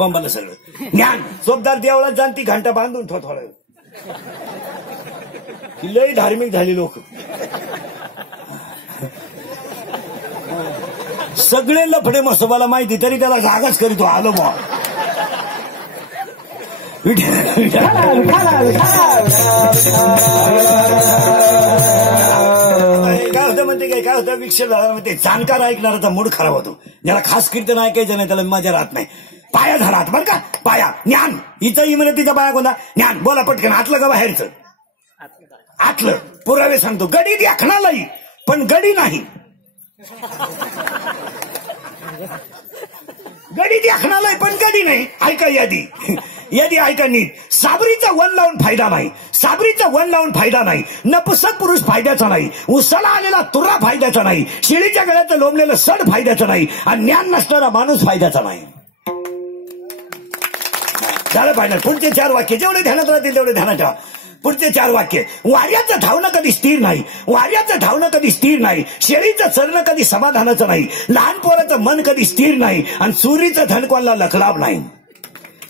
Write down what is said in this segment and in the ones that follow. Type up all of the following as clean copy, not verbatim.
पंबाला सगळं ज्ञान. चोपदार देवळात जाण ती घंटा बांधून थोडं लय धार्मिक झाली लोक. सगळे लफडे मसोबाला माहिती तरी त्याला जागाच करीतो आलो बा. काय होतं म्हणते काय होतं विक्षेप झाला म्हणते जाणकार ऐकणाराचा मूड खराब होतो. ज्याला खास कीर्तन ऐकायचं नाही त्याला मजा राहत नाही. पाया झाला बरं का पाया ज्ञान हिचं म्हणे तिचा पाया कोणता ज्ञान बोला पटकन आतलं का बाहेरचं आतलं पुरावे सांगतो. गडी देखणालाही पण गडी नाही. गडी देखणालाही पण गडी नाही. ऐका यादी यादी ऐका नीट. साबरीचा वन लावून फायदा नाही. साबरीचा वन लावून फायदा नाही. नपुसक पुरुष फायद्याचा नाही. उसाला आलेला तुरा फायद्याचा नाही. शिळीच्या गळ्याचं लोंबलेलं सड फायद्याचं नाही. आणि ज्ञान नसणारा माणूस फायद्याचा नाही. झालं फायदा. पुढचे 4 वाक्य जेवढे ध्यानात राहतील तेवढे ध्यानात ठेवा. पुढचे 4 वाक्य. वाऱ्याचं धावणं कधी स्थिर नाही. वाऱ्याचं धावणं कधी स्थिर नाही. शेळीचं चरणं कधी समाधानाचं नाही. लहान पोराचं मन कधी स्थिर नाही. आणि चोरीचं धन कोणाला लखलाभ नाही.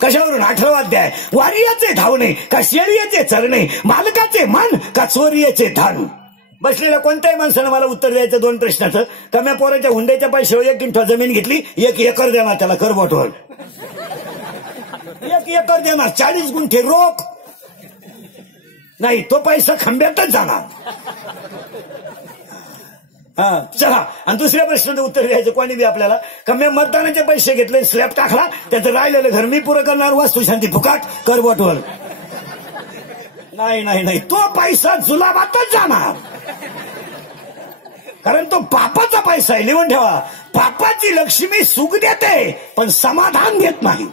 कशावरून 18वा अध्याय. वारियाचे धावणे का शेळीचे चरणे. मालकाचे मन का चोरीचे धन. बसलेल्या कोणत्याही माणसानं मला उत्तर द्यायचं 2 प्रश्नाचं. कम्या पोराच्या हुंड्याच्या पैशावर 1 गुंठा जमीन घेतली 1 एकर देणार त्याला करबोटवर. 1 एकर देणार 40 गुंठे रोख नाही. तो पैसा खंब्यातच जाणार. हा चला. आणि दुसऱ्या प्रश्नाचं उत्तर द्यायचं कोणी बी आपल्याला. कम्या मतदानाचे पैसे घेतले स्लॅब टाकला त्याचं राहिलेलं घर मी पुरं करणार. वास्तू शांती फुकाट करबोटवर. नाही नाही नाही तो पैसा जुलाबातच जाणार. कारण तो पापाचा पैसा आहे. लिहून ठेवा. पापाची लक्ष्मी सुख देते पण समाधान देत नाही.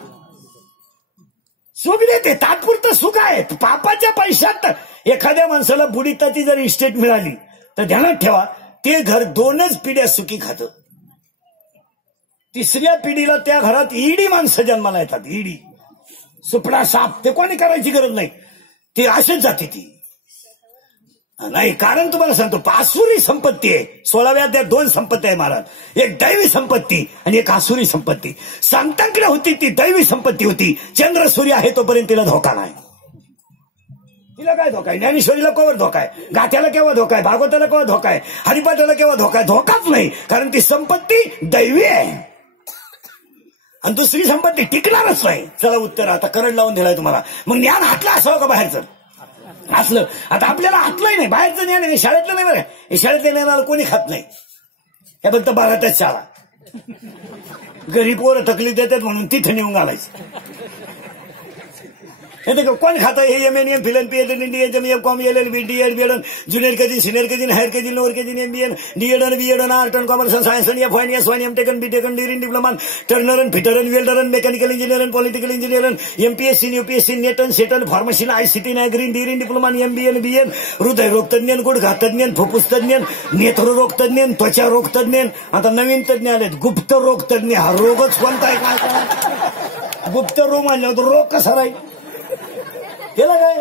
सुख देते तात्पुरतं सुख आहे. पापाच्या पैशात एखाद्या माणसाला बुडीताची जर इस्टेट मिळाली तर ध्यानात ठेवा ते घर 2च पिढ्या सुखी खातं. 3ऱ्या पिढीला त्या घरात ईडी माणसं जन्माला येतात. ईडी सुपडा साप ते कोणी करायची गरज नाही. ती अशीच जाते ती नाही. कारण तुम्हाला सांगतो आसुरी संपत्ती आहे. 16व्या अध्यायात 2 संपत्ती आहे महाराज. एक दैवी संपत्ती आणि एक आसुरी संपत्ती. संतांकडे होती ती दैवी संपत्ती होती. चंद्र सूर्य आहे तोपर्यंत तिला धोका नाही. तिला काय धोका आहे. ज्ञानेश्वरीला केव्हा धोका आहे. गाथ्याला केव्हा धोका आहे. भागवताला केव्हा धोका आहे. हरिपाठाला केव्हा धोका आहे. धोकाच नाही. कारण ती संपत्ती दैवी आहे. आणि दुसरी संपत्ती टिकणारच नाही. चला उत्तर आता करंट लावून दिलाय तुम्हाला. मग ज्ञान हातलं असावं का बाहेरचं असलं. आता आपल्याला हातलंही नाही. बाहेरचं ज्ञान आहे शाळेतलं नाही. बरं हे शाळेतल्या ज्ञानाला कोणी खात नाही. हे फक्त 12तच शाळा. घरी पोरं तकलीफ देतात म्हणून तिथे नेऊन घालायचं. हे कोण खातं हे MNM फिलन PhD DHM com LLB DED BEd junior KG senior KG higher KG lower KG MBN DEd BEd art and commerce science आणि FY SY MTech BTech degree diploma turner fitter welder mechanical engineer political engineer MPSC UPSC NET सेटल pharmacy ICT green degree diploma MBN BN हृदय रोग तज्ञ गुडघा तज्ञ फुफ्फुस तज्ञ नेत्र रोग तज्ञ त्वचा रोग तज्ञ. आता नवीन तज्ञ आलेत गुप्त रोग तज्ञ. हा रोगच कोणता आहे काय गुप्त रोग म्हणल्यावर रोग कसा राहील. केला काय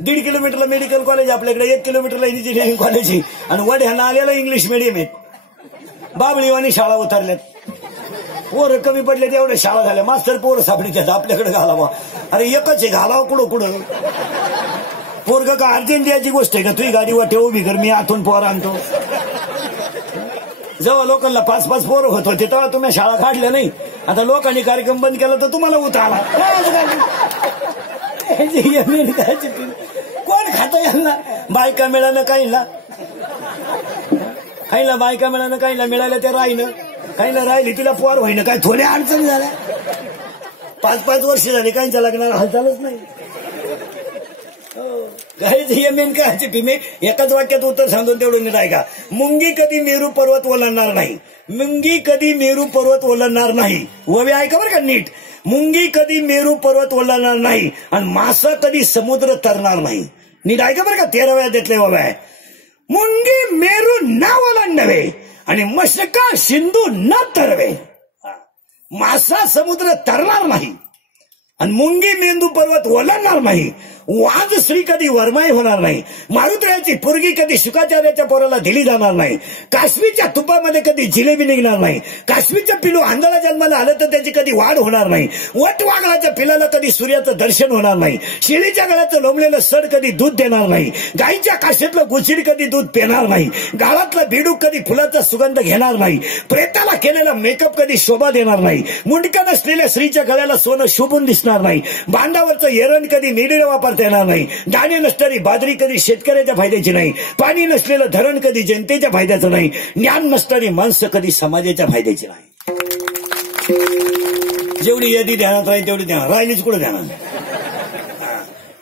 1.5 किलोमीटरला मेडिकल कॉलेज आपल्याकडे 1 किलोमीटरला इंजिनिअरिंग कॉलेज आहे. आणि वड्यानं आलेला इंग्लिश मिडियम आहे. बाबळीवानी शाळा उतरल्यात. पोरं कमी पडले तेवढ्या शाळा झाल्या. मास्तर पोरं सापडीच्यात आपल्याकडे घालावा. अरे एकच आहे घालावं कुठं कुठं. पोरग का अर्जेंटियाची गोष्ट आहे का. तुझी गाडी वाटे उभी कर मी आतून पोर आणतो. जेव्हा लोकांना 5-5 पोरं होत होते तेव्हा तुम्ही शाळा काढल्या नाही. आता लोकांनी कार्यक्रम बंद केला तर तुम्हाला उतारला. कोण खातं यांना. बायका मिळालं काहीला बायका मिळालं काहीला मिळालं ते राहिलं. काहीला राहिली तिला पोर होईना. काय थोड्या अडचणी झाल्या. 5-5 वर्ष झाली काहींच्या लग्नाला हालचालच नाही. काय तुम्ही एकाच वाक्यात उत्तर सांगून तेवढं नीट ऐका. मुंगी कधी मेरू पर्वत ओलांडणार नाही. मुंगी कधी मेरू पर्वत ओलांडणार नाही. ववे ऐका बरं का नीट. मुंगी कधी मेरू पर्वत ओलांडणार नाही आणि मासा कधी समुद्र तरणार नाही. नीट ऐका बरं का. 13व्या अध्यायातले ववे आहे. मुंगी मेरू न ओलांडवे आणि मशका सिंधू न तरवे. मासा समुद्र तरणार नाही. आणि मुंगी मेंदू पर्वत ओलांडणार नाही. वाज श्री कधी वरमाई होणार नाही. मारुत्रायाची पोरगी कधी शुकाचार्याच्या पोराला दिली जाणार नाही. काश्मीरच्या तुपामध्ये कधी जिलेबी निघणार नाही. काश्मीरचं पिलू आंधळा जन्माला आलं तर त्याची कधी वाढ होणार नाही. वटवागळाच्या पिलाला कधी सूर्याचं दर्शन होणार नाही. शेळीच्या गळ्याचं लोंबलेलं सड कधी दूध देणार नाही. गाईच्या काशीतलं गुचिड कधी दूध पिणार नाही. गाळातलं बेडूक कधी फुलाचा सुगंध घेणार नाही. प्रेताला केलेला मेकअप कधी शोभा देणार नाही. मुंडका नसलेल्या स्त्रीच्या गळ्याला सोनं शोभून दिसणार नाही. बांधावरचं एरण कधी निडीला वापरता येणार नाही. दाणे नसणारी बाजरी कधी शेतकऱ्याच्या फायद्याची नाही. पाणी नसलेलं धरण कधी जनतेच्या फायद्याचं नाही. ज्ञान नसणारी माणसं कधी समाजाच्या फायद्याची नाही. जेवढी यादी ध्यानात राहील तेवढी ध्यान राहिलीच कुठं ध्यानात.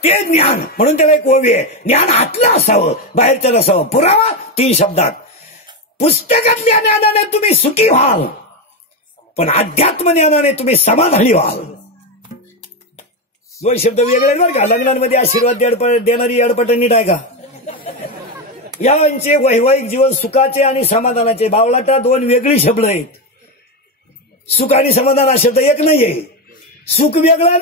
ते ज्ञान म्हणून त्याला एक ओवी आहे. ज्ञान आतलं असावं, बाहेरचं नसावं. पुरावा 3 शब्दात. पुस्तकातल्या ज्ञानाने तुम्ही सुखी व्हाल, पण अध्यात्म ज्ञानाने तुम्ही समाधानी व्हाल. 2 शब्द वेगळे बरं का. लग्नांमध्ये आशीर्वाद देणारी अडपट नीट आहे का. यांचे वैवाहिक जीवन सुखाचे आणि समाधानाचे. बावळाटा 2 वेगळी शब्द आहेत. सुख आणि समाधान हा शब्द एक नाहीये. सुख वेगळं,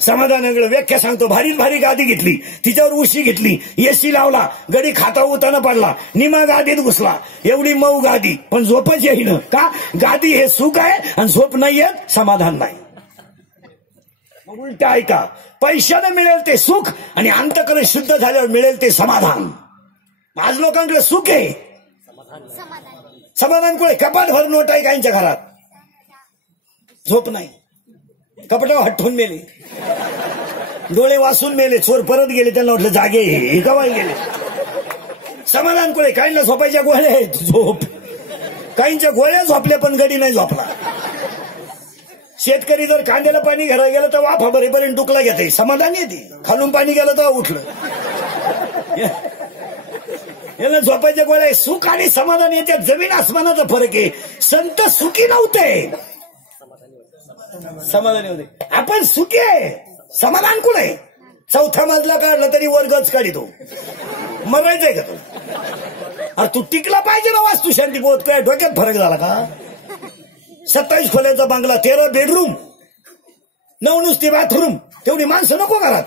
समाधान वेगळं. व्याख्या सांगतो. भारीत भारी गादी घेतली, तिच्यावर उशी घेतली, एसी लावला, गडी खाता उताना पडला, निमा गादीत घुसला. एवढी मऊ गादी, पण झोपच येईन का. गादी हे सुख आहे आणि झोप नाहीये, समाधान नाही. उलट ऐका. पैशाने मिळेल ते सुख आणि अंतकरण शुद्ध झाल्यावर मिळेल ते समाधान. आज लोकांकडे सुख आहे, समाधान कुठे. कपाट भर नोट आहे काहींच्या घरात, झोप नाही. कपाटावर हटवून मेले, डोळे वासून मेले, चोर परत गेले, त्यांना म्हटलं जागे हे कवाय गेले. समाधान कुठे. काहींना झोपायच्या गोळ्या आहेत, झोप. काहींच्या गोळ्या झोपल्या पण गडी नाही झोपला. शेतकरी जर कांद्याला पाणी घरा गेलं तर वाफा भरेपर्यंत डुकला घेते, समाधान येते. खालून पाणी गेलं तर उठलं. याला झोपायच्या गोळ्या. सुख आणि समाधान याच्यात जमीन आसमानाचा फरक आहे. संत सुखी नव्हते, समाधानी होते. आपण सुखी आहे, समाधान कुठे. 4था मजला काढला तरी वर्गच काढितो. मरायचंय का तू. अरे तू टिकला पाहिजे ना. वास्तू शांती बोध काय डोक्यात फरक झाला का. 27 खोल्याचा बांगला, 13 बेडरूम, 9 नुसती बाथरूम. तेवढी माणसं नको घरात.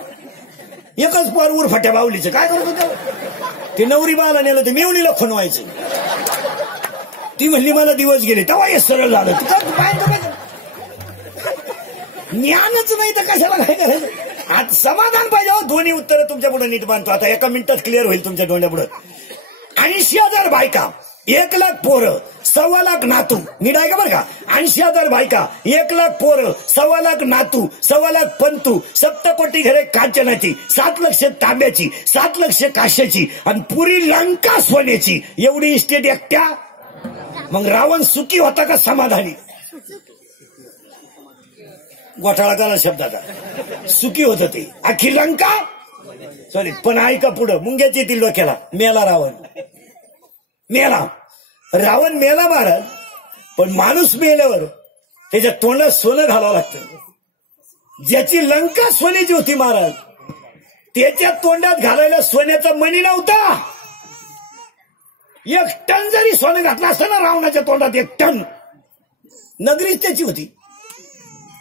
एकच पार उर फट्या बावलीचं काय करत होतं. ते नवरी बाला नेलं तर मेवणीला खणवायचं. ती म्हणली मला दिवस गेले, तेव्हा हे सरळ झालं. ज्ञानच नाही तर कशाला काय करायचं. आज समाधान पाहिजे. दोन्ही उत्तर तुमच्या पुढे नीट बांधतो. आता एका मिनिटात क्लिअर होईल तुमच्या डोळ्यापुढे. 80,000 बायका, 1,00,000 पोरं, 1,25,000 नातू. नीट आहे का बरं का. 80,000 बायका, 1,00,000 पोरं, 1,25,000 नातू, 1,25,000 पंतू, 7 कोटी घरे कांचनाची, 7 लक्ष तांब्याची, 7 लक्ष काश्याची आणि पुरी लंका सोन्याची. एवढी इस्टेट एकट्या. मग रावण सुखी होता का समाधानी. घोटाळा करा शब्दाचा. सुखी होत ते. अख्खी लंका सॉरी. पण ऐका पुढं मुंग्याची येतील डोक्याला. मेला रावण, मेला. रावण मेला महाराज. पण माणूस मेल्यावर त्याच्या तोंडात सोनं घालावं लागतं. ज्याची लंका सोन्याची होती महाराज, त्याच्या तोंडात घालायला सोन्याचा मणी नव्हता. 1 टन जरी सोनं घातलं असतं ना रावणाच्या तोंडात, 1 टन. नगरीच त्याची होती,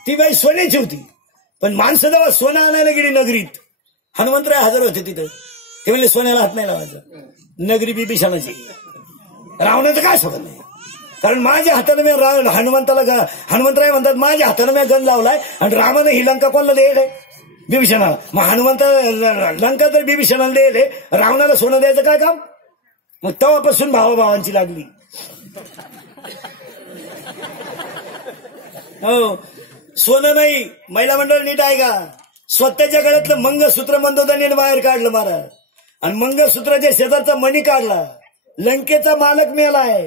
ती बाई सोन्याची होती. पण माणसं जेव्हा सोनं आणायला गेली नगरीत, हनुमंतराय हजर होते तिथं. ते म्हणले सोन्याला हात नाही लावायचं. नगरी बिभीषणाची. रावणाचं काय सोबत नाही. कारण माझ्या हाताने मी हनुमंतराय म्हणतात माझ्या हाताने मी गण लावलाय आणि रामाने ही लंका कोणाला द्यायला, बिभीषणाला. मग हनुमंत लंका तर बिभीषणाला द्यायले, रावणाला सोनं द्यायचं काय काम. मग तेव्हापासून भावाभावांची लागली. हो, सोनं नाही. महिला मंडळ नीट आहे का. स्वतःच्या गळ्यातलं मंगळसूत्र मंदोदनीने बाहेर काढलं महाराज आणि मंगळसूत्राच्या शेजारचा मणी काढला. लंकेचा मालक मेलाय,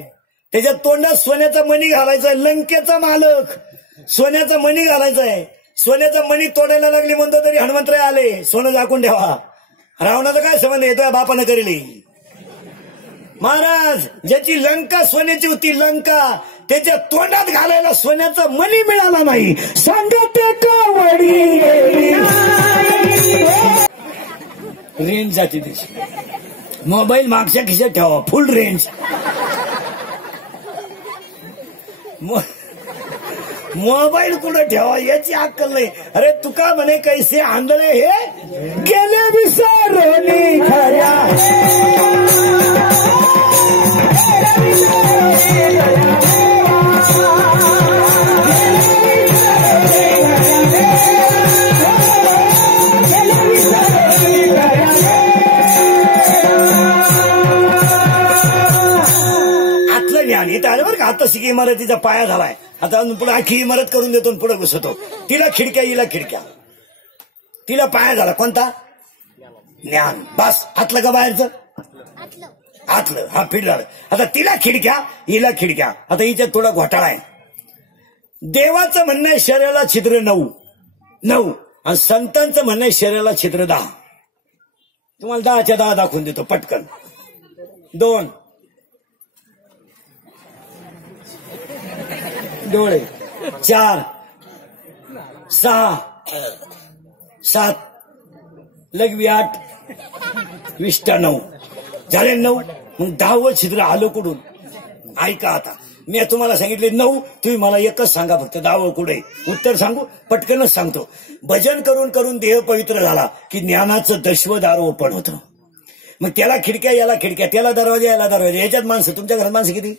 त्याच्या तोंडात सोन्याचा मणी घालायचाय. लंकेचा मालक सोन्याचा मणी घालायचाय. सोन्याचा मणी तोडायला लागली म्हणतो तरी हनुमंतराय आले, सोनं झाकून ठेवा. रावणाचा काय संबंध येतोय, बापानं करेली. महाराज ज्याची लंका सोन्याची होती, लंका, त्याच्या तोंडात घालायला सोन्याचा मणी मिळाला नाही. सांगते कवडी रेंज जाते त्याची. मोबाईल मागच्या खिशात ठेवा, फुल रेंज. मोबाईल कुठं ठेवा याची अक्कल नाही. अरे तुका म्हणे कैसे आंधळे हे गेले विसरली खऱ्या. आतलं ज्ञान इथं आलं बरं का. आता शिकी इमारतीचा पाया झालाय. आता पुढे आखी इमारत करून देतो पुढे घुसतो. तिला खिडक्या हिला खिडक्या. तिला पाया झाला कोणता ज्ञान. बस आतलं का बाहेरचं आतलं. हा फिट झालं. आता तिला खिडक्या हिला खिडक्या. आता हिच्यात थोडा घोटाळा आहे. देवाचं म्हणणं आहे शरीराला छिद्र 9 आणि संतांचं म्हणणं आहे शरीराला छिद्र 10. तुम्हाला 10च्या 10 दाखवून देतो पटकन. 2 डोळे 4 6 7 लघवी 8 विष्टा 9 झाले 9. मग 10वं छिद्र आलं कुठून. ऐका आता मी तुम्हाला सांगितले 9. तुम्ही मला एकच सांगा फक्त 10वं कुठे. उत्तर सांगू पटकनच सांगतो. भजन करून करून देह पवित्र झाला की ज्ञानाचं 10वं दार ओपन होतं. मग त्याला खिडक्या याला खिडक्या. त्याला दरवाजा याला दरवाजा. याच्यात माणसं. तुमच्या घरात माणसं किती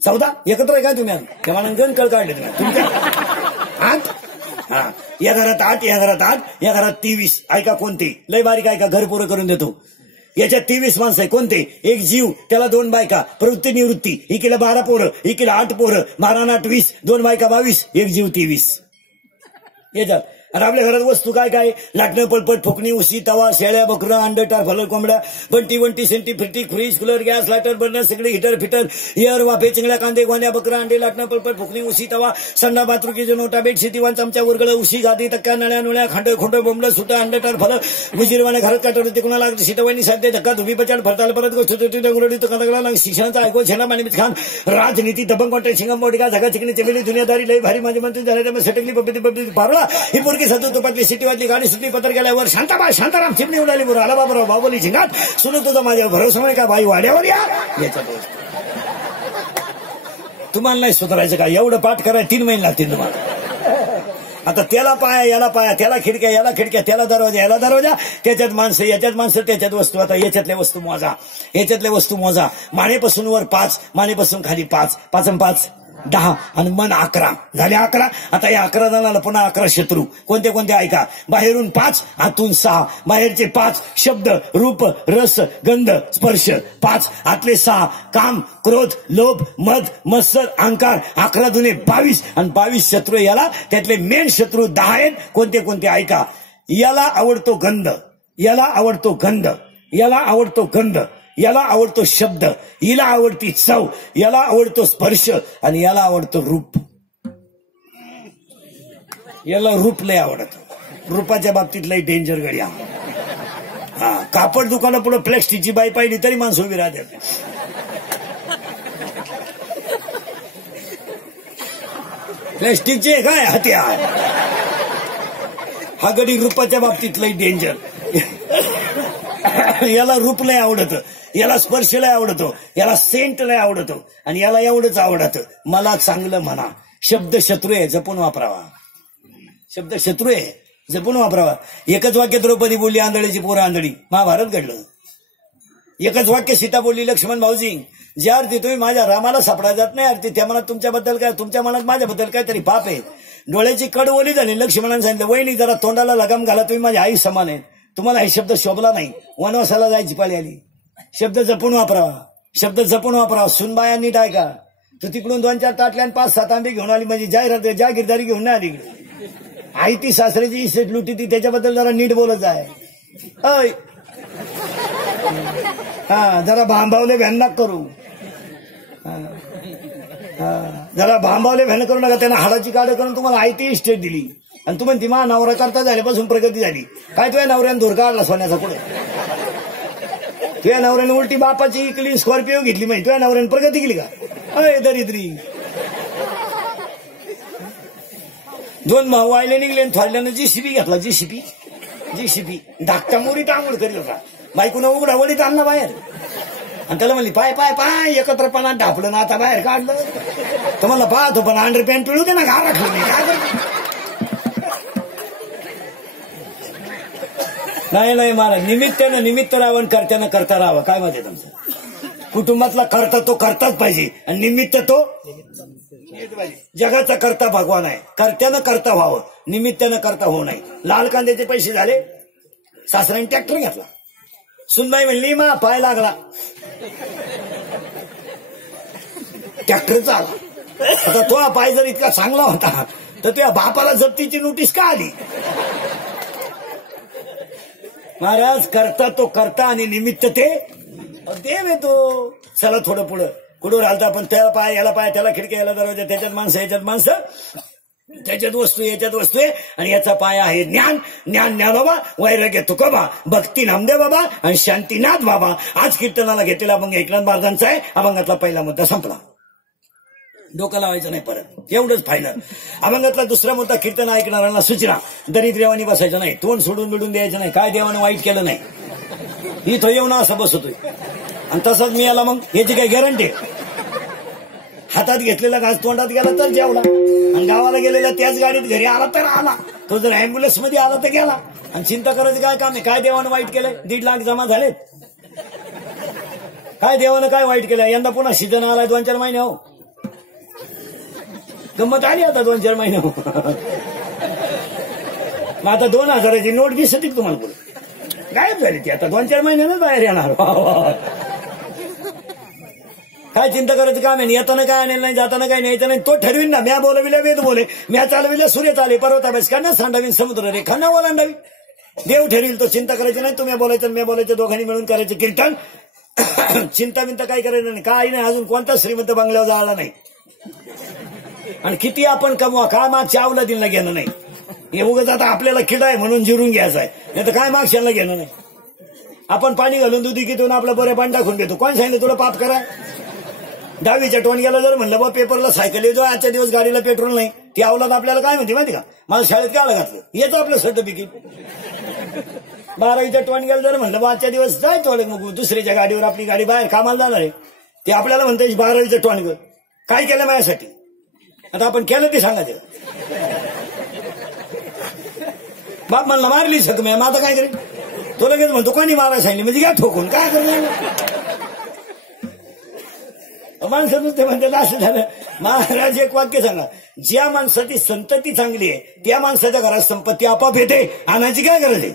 14 एकत्र आहे काय तुम्ही. तेव्हा गण कळ काढले तुम्ही तुमच्या 8. हा या घरात 8 या घरात 8 या घरात 23. ऐका कोणते लय बारीक ऐका घर पुरं करून देतो. याच्यात 23 माणसं आहे. कोणते. एक जीव त्याला 2 बायका प्रवृत्ती निवृत्ती. इकीला 12 पोरं इकीला 8 पोरं 12 8 20 2 बायका 22 एक जीव 23. याच्यात आणि आपल्या घरात वस्तू काय काय लाटणं पळपट फुकणी उशी तवा शेळ्या बकरं अंड टार फल कोंबड्या बंटी वंटी सेंटी फिरटी fridge cooler gas lighter burner सगळे हिटर फिटर एअर वाफे चिंगड्या कांदे गोण्या बकरं अंडे लाटणं पळपट फुकणी उशी तवा संडा बाथरूकीचे नोटा बेडशीट दिवाण चमचा उरगळ उशी गादी तक्क्या नळ्या नुळ्या खांड खोंड बोंबलं सुटा अंड टार फल मुजीरवाने घरात काटवलं ते कुणाला शिटवानी साध्य धक्का धुबी बचाड फरताल परत गोष्ट गुरडी तुका शिक्षणाचा ऐकू छेना मानिमित खान राजनीती दबंग कॉन्ट्रॅक्ट शिंगम मोडिका झगा चिकणी चमेली दुनियादारी लय भारी माझे मंत्री झाले त्यामुळे सटकली पब्लिक पब्लिक पारला ही पोरगी सतत तुपातली सिटीवातली गाडी सुटली पत्र गेल्यावर शांताबा शांताराम चिमणी उडाली बरोबर आला बाबराव बाबोली झिंगाट सुनत होता माझ्या भरोसा नाही का बाई वाड्यावर या. याच्यात तुम्हाला नाही सुधारायचं का. एवढं पाठ करायला 3 महिने लागतील तुम्हाला. आता त्याला पाया याला पाया त्याला खिडक्या याला खिडक्या त्याला दरवाजा याला दरवाजा. त्याच्यात माणसं याच्यात माणसं त्याच्यात वस्तू. आता याच्यातल्या वस्तू मोजा याच्यातल्या वस्तू मोजा. मानेपासून वर 5 मानेपासून खाली 5 5 आणि 5 10 आणि मन 11 झाले 11. आता या 11 जणांना पुन्हा 11 शत्रू. कोणते कोणते ऐका. बाहेरून 5 आतून 6. बाहेरचे 5 शब्द रूप रस गंध स्पर्श 5 आतले 6 काम क्रोध लोभ मद मत्सर अहंकार 11 दुने 22 आणि 22 शत्रू. याला त्यातले मेन शत्रू 10 आहेत. कोणते कोणते ऐका. याला आवडतो गंध याला आवडतो गंध याला आवडतो गंध याला आवडतो शब्द हिला आवडती चव याला आवडतो स्पर्श आणि याला आवडतो रूप. याला रूप लय आवडत. रूपाच्या बाबतीत लय डेंजर गड्या. हा कापड दुकाना पुढे प्लॅस्टिकची बाई पाहिली तरी माणसं उभी राहते. प्लॅस्टिकचे काय हत्यार. हा गडी रूपाच्या बाबतीत लय डेंजर. याला रूप लय आवडत याला स्पर्श लय आवडतो याला सेंट लय आवडतो आणि याला एवढंच आवडतं मला चांगलं म्हणा. शब्द शत्रू आहे जपून वापरावा. शब्द शत्रू आहे जपून वापरावा. एकच वाक्य द्रौपदी बोलली आंधळीची पोरं आंधळी. महाभारत घडलं. एकच वाक्य सीता बोलली लक्ष्मण भाऊजी ज्या अर्थी तुम्ही माझ्या रामाला सापडा जात नाही अर्थी त्या मनात तुमच्याबद्दल काय तुमच्या मनात माझ्याबद्दल काय तरी पाप आहे. डोळ्याची कड ओली झाली. लक्ष्मणाने सांगितलं वहिनी जरा तोंडाला लगाम घाला तुम्ही माझ्या आई समान आहे. तुम्हाला हे शब्द शोभला नाही. वनवासाला जायची पाळी आली. शब्द जपून वापरावा. शब्द जपून वापरावा. सुनबाया नीट ऐका. तू तिकडून 2-4 ताटल्या आणि 5-7 आंबे घेऊन आली म्हणजे जागीरदारी घेऊन नाही आली इकडे. आई ती सासऱ्याची इस्टेट लुटी ती त्याच्याबद्दल जरा नीट बोलत आहे. हा जरा भांबावले भ्यान करू. जरा भांबावले भ्यान करू नका. त्यांना हाडाची काढ करून तुम्हाला आई ती इस्टेट दिली आणि तुम्ही ती मा नवरा करता झाल्यापासून प्रगती झाली. काय तुझ्या नवऱ्यानं धुर काढला सोन्याचा पुढे. तुझ्या नवऱ्याने उलटी बापाची इकली स्कॉर्पिओ घेतली माहिती. तुझ्या नवऱ्याने प्रगती केली का. अय दरिद्री. 2 भाऊ आयले निघले थोडल्यानं जीसीबी घेतला. जीसीबी धाकटा मोरी टांगूड करीत होता. बायकोनं उघडा वडीत आणला बाहेर. आणि त्याला म्हणली पाय पाय पाय एकत्रपणा ढापलं ना आता बाहेर काढलं तर मला पाहतो पण अंडर पॅन्ट पिळू दे ना घाला नाही नाही महाराज निमित्तानं निमित्त राहावं कर्त्यानं करता राहावं. काय माहिती तुमचं कुटुंबातला करता तो करताच पाहिजे आणि निमित्त तो जगाचा करता भगवान आहे. कर्त्यानं करता व्हावं निमित्तानं करता होऊ नये. लाल कांद्याचे पैसे झाले सासऱ्याने ट्रॅक्टर घेतला. सुनबाई म्हणली मा पाय लागला ट्रॅक्टरचा आला. आता तो पाय जर इतका चांगला होता तर त्या बापाला जप्तीची नोटीस का आली. महाराज करता तो करता आणि निमित्त ते देव येतो. चला थोडं पुढं कुठं राहता पण त्याला पाय याला पाय त्याला खिडक्या याला दरवाजा त्याच्यात माणसं याच्यात माणसं त्याच्यात वस्तू याच्यात वस्तू आहे आणि याचा पाय आहे ज्ञान. ज्ञान ज्ञानोबा वैराग्य तुकोबा भक्ती नामदेव बाबा आणि शांतीनाथ बाबा. आज कीर्तनाला घेतलेला अभंग एकनाथ महाराजांचा आहे. अभंगातला पहिला मुद्दा संपला. डोकं लावायचं नाही परत एवढंच फायनल. अभंगातला दुसरा मुद्दा कीर्तन ऐकणाऱ्यांना सूचना दरिद्रेवानी बसायचं नाही. तोंड सोडून बिडून द्यायचं नाही. काय देवानं वाईट केलं नाही इथं येऊन असं बसतोय आणि तसंच मी आला मग याची काय गॅरंटी. हातात घेतलेला घास तोंडात गेला तर जेवला आणि गावाला गेलेला त्याच गाडीत घरी आला तर आला. तो जर अँब्युलन्स मध्ये आला तर गेला. आणि चिंता करायचं काय काम आहे. काय देवानं वाईट केलंय. 1.5 लाख जमा झालेत. काय देवानं काय वाईट केलंय. यंदा पुन्हा सीझन आलाय 2-4 महिने हो गंमत आली आता 2-4 महिने हो. मग आता 2000ची नोट दिसते तुम्हाला पुढे गायब झाली ती आता 2-4 महिन्यानं बाहेर येणार. काय चिंता करायचं काम आहे. येताना काय आणेल नाही जाताना काय न्यायचं नाही. तो ठरवीन ना. म्या बोलविल्या वेद बोले म्या चालविल्या सूर्य चाले पर्वताभ्यास का ना सांडावीन समुद्र रे खाना ओलांडावी. देव ठरवील तो. चिंता करायची नाही. तुम्ही बोलायचं मी बोलायचं दोघांनी मिळून करायचं कीर्तन. चिंता बिंता काय करायचं नाही. काय नाही अजून कोणता श्रीमंत बंगल्यावर जायला नाही. आणि किती आपण कमवा काय मागच्या अवलादीला घेणं नाही. हे उगाच आता आपल्याला किडा आहे म्हणून जिरून घ्यायचं आहे नाही तर काय मागशाला घेणं नाही. आपण पाणी घालून दुधी घेऊन आपला बऱ्या पाणी टाकून देतो. कोण सांगितलं तुला पाप करा. 10वीच्या टोनग्याला जर म्हणलं बा पेपरला सायकल येतो आजच्या दिवस गाडीला पेट्रोल नाही ती अवलाद आपल्याला काय म्हणते माहिती का. मला शाळेत काय घातलं येतो आपलं सर्टिफिकेट. 12वीच्या टोनग्याला जर म्हणलं बा आजच्या दिवस जायचो मग दुसऱ्याच्या गाडीवर आपली गाडी बाहेर कामाला जाणार आहे ते आपल्याला म्हणते 12वीचं टोनगर काय केलं माझ्यासाठी. आता आपण केलं ते सांगायचं. बाप म्हणला मारली शकत मी माझं काय करेल. तो लगेच म्हणतो कोणी मारायला सांगितलं म्हणजे घ्या ठोकून काय करणार. माणसातून ते म्हणतात असं झालं. महाराज एक वाक्य सांगा. ज्या माणसाची संतती चांगली आहे त्या माणसाच्या घरात संपत्ती आपाप येते. आणायची काय गरज आहे.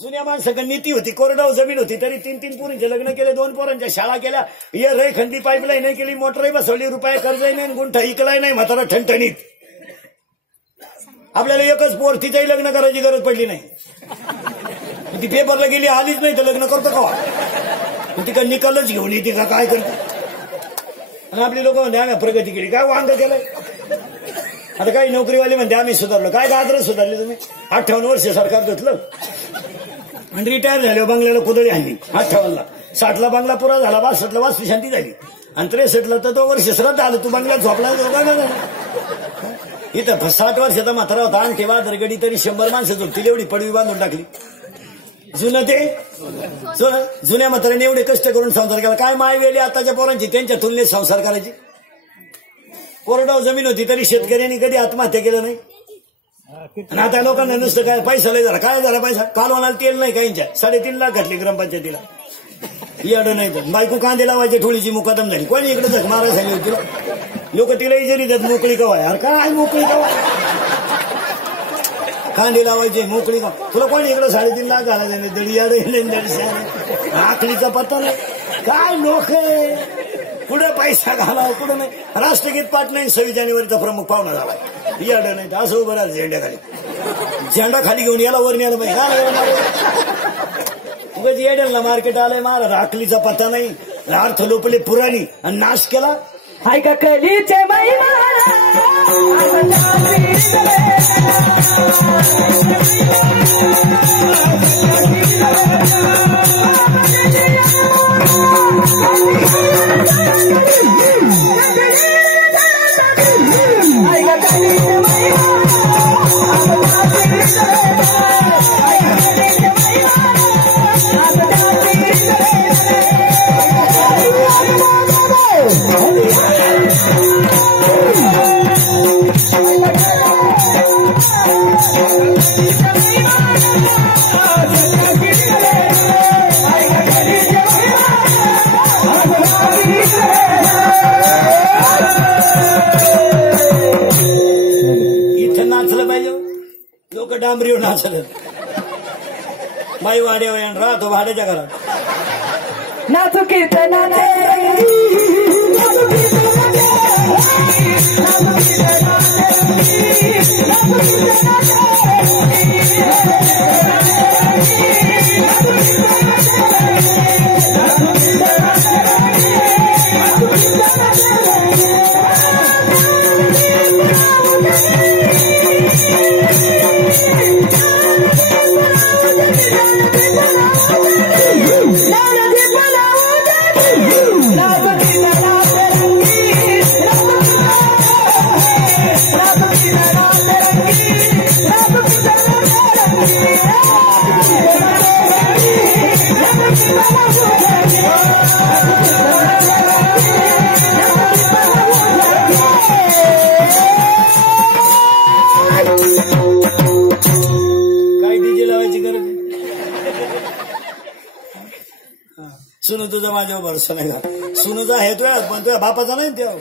जुन्या माणसाकडे नीती होती. कोरडाव जमीन होती तरी 3-3 पोरींचे लग्न केले. 2 पोरांच्या शाळा केल्या. ये रेखंडी पाईपलाईन नाही केली. मोटरही बसवली. रुपये कर्जही नाही गुंठा इकलाय नाही. म्हातारा ठणठणीत. आपल्याला एकच पोर तिचंही लग्न करायची गरज पडली नाही. ती पेपरला गेली आलीच नाही तर लग्न करतो का. ती का निकालच घेऊन येते का काय करते. आणि आपली लोक म्हणते आम्ही प्रगती केली. काय वांग केलंय. आता काही नोकरीवाले म्हणते आम्ही सुधारलो. काय गाजर सुधारले तुम्ही. 58 वर्ष सरकार घेतलं आणि रिटायर झाले. बंगल्याला कुदळी आणली 58ला. 60ला बंगला पुरा झाला. 62ला वास्तू शांती झाली आणि 63ला तर 2 वर्ष श्रद्धा आलं. तू बंगल्यात झोपला इथं 60 वर्षाचा म्हातारा होता. आणि तेव्हा दरगडी तरी 100 माणसं झोपतील एवढी पडवी बांधून टाकली. जुनं ते जुन्या म्हाताऱ्याने एवढे कष्ट करून संसार केला. काय माय वेळी आताच्या पोरांची त्यांच्या तुलनेत संसार करायची. कोरडाव जमीन होती तरी शेतकऱ्यांनी कधी आत्महत्या केलं नाही. आणि आता लोकांना नुसतं काय पैसा लय झाला. काय झाला पैसा. कालवानाला तेल नाही काहींच्या 3.5 लाख घातली ग्रामपंचायतीला. एवढं नाही तर बायको कांदे लावायची ठोळीची मुकादम झाली. कोणी इकडे जग मारा सांगितलं तिला. लोक तिला इजरी देत मोकळी कवाय. अरे काय मोकळी कवाय. कांदे लावायचे मोकळी का. तुला कोणी इकडे 3.5 लाख घालायला दडी आखलीचा पत्ता नाही. काय लोक कुठं पैसा घाला कुठं नाही. राष्ट्रगीत पाठ नाही. 26 जानेवारीचा प्रमुख पाहुणा झाला. याडं नाही असं उभं राहा झेंड्याखाली. झेंडा खाली घेऊन याला वर न्यायला पाहिजे. येड्याला मार्केट आलंय महाराज. आखलीचा पत्ता नाही. अर्थ लोपले पुराणी आणि नाश केला. हाय का कलीचे महिमा नाचलं बाई वाड्यावर राहतो भाड्याच्या घरात नाचू कीर्तनाचे सुनू तुझा माझ्यावर भरोसा नाही का सुनूचा आहे तुझ्या पण तुझ्या बापाचा नाही तेव्हा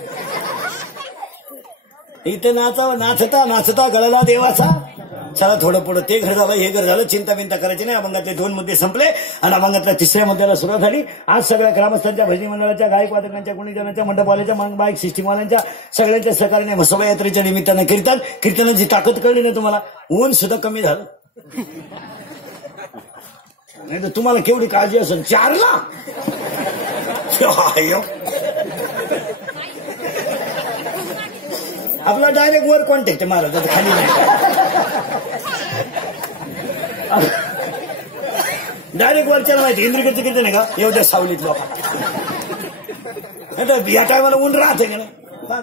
इथे नाचता नाचता गळाला देवाचा चला थोडं पुढं ते घर झालं हे घर झालं चिंता बिंता करायची नाही अभंगातले 2 मुद्दे संपले आणि अभंगातल्या 3ऱ्या मुद्द्याला सुरुवात झाली आज सगळ्या ग्रामस्थांच्या भजनी मंडळाच्या गायक वादकांच्या गुणीजनांच्या मंडपवाल्याच्या बाईक सिस्टीमवाल्यांच्या सगळ्यांच्या सहकार्याने म्हसोबा यात्रेच्या निमित्तानं कीर्तनाची ताकद कळली ना तुम्हाला ऊन सुद्धा कमी झालं नाही तर तुम्हाला केवढी काळजी असेल 4ला आपला डायरेक्ट वर कॉन्टॅक्ट आहे महाराज खाली नाही डायरेक्ट वरच्याला माहिती इंद्रिकडचं कीर्तन आहे का एवढ्या सावलीत लोक या टायमाला ऊन राहत आहे ना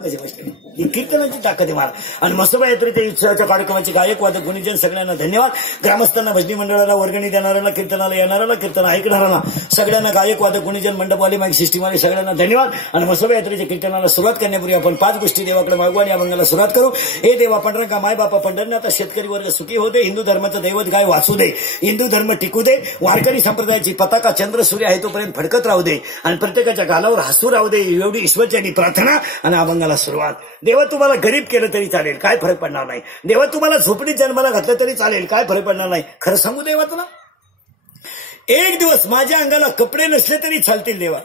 कशी गोष्ट ही कीर्तनाची ताकद आहे मला आणि मस्तबा यात्रेच्या उत्सवाच्या कार्यक्रमाचे गायक वादक गुणीजन सगळ्यांना धन्यवाद ग्रामस्थांना भजनी मंडळाला वर्गणी देणाऱ्याला कीर्तनाला येणाऱ्याला कीर्तन ऐकणाऱ्यांना सगळ्यांना गायक वादक गुणीजन मंडपवाले माईक सिस्टीमवाले सगळ्यांना धन्यवाद आणि मस्तबा यात्रेच्या कीर्तनाला सुरुवात करण्यापूर्वी आपण 5 गोष्टी देवाकडे मागू आणि अभंगाला सुरुवात करू हे देवा पंढरंगा माय बापा पंढरनाथ शेतकरी वर्ग सुखी होते हिंदू धर्माचं दैवत गाय वाचू दे हिंदू धर्म टिकू दे वारकरी संप्रदायाची पताका चंद्र सूर्य आहे तोपर्यंत फडकत राहू दे आणि प्रत्येकाच्या गालावर हसू राहू दे एवढी ईश्वरची प्रार्थना आणि अभंगाला सुरुवात देवा तुम्हाला गरीब केलं तरी चालेल काय फरक पडणार नाही देवा तुम्हाला झोपडीत जन्माला घातलं तरी चालेल काय फरक पडणार नाही खरं सांगू देवा तुला एक दिवस माझ्या अंगाला कपडे नसले तरी चालतील देवा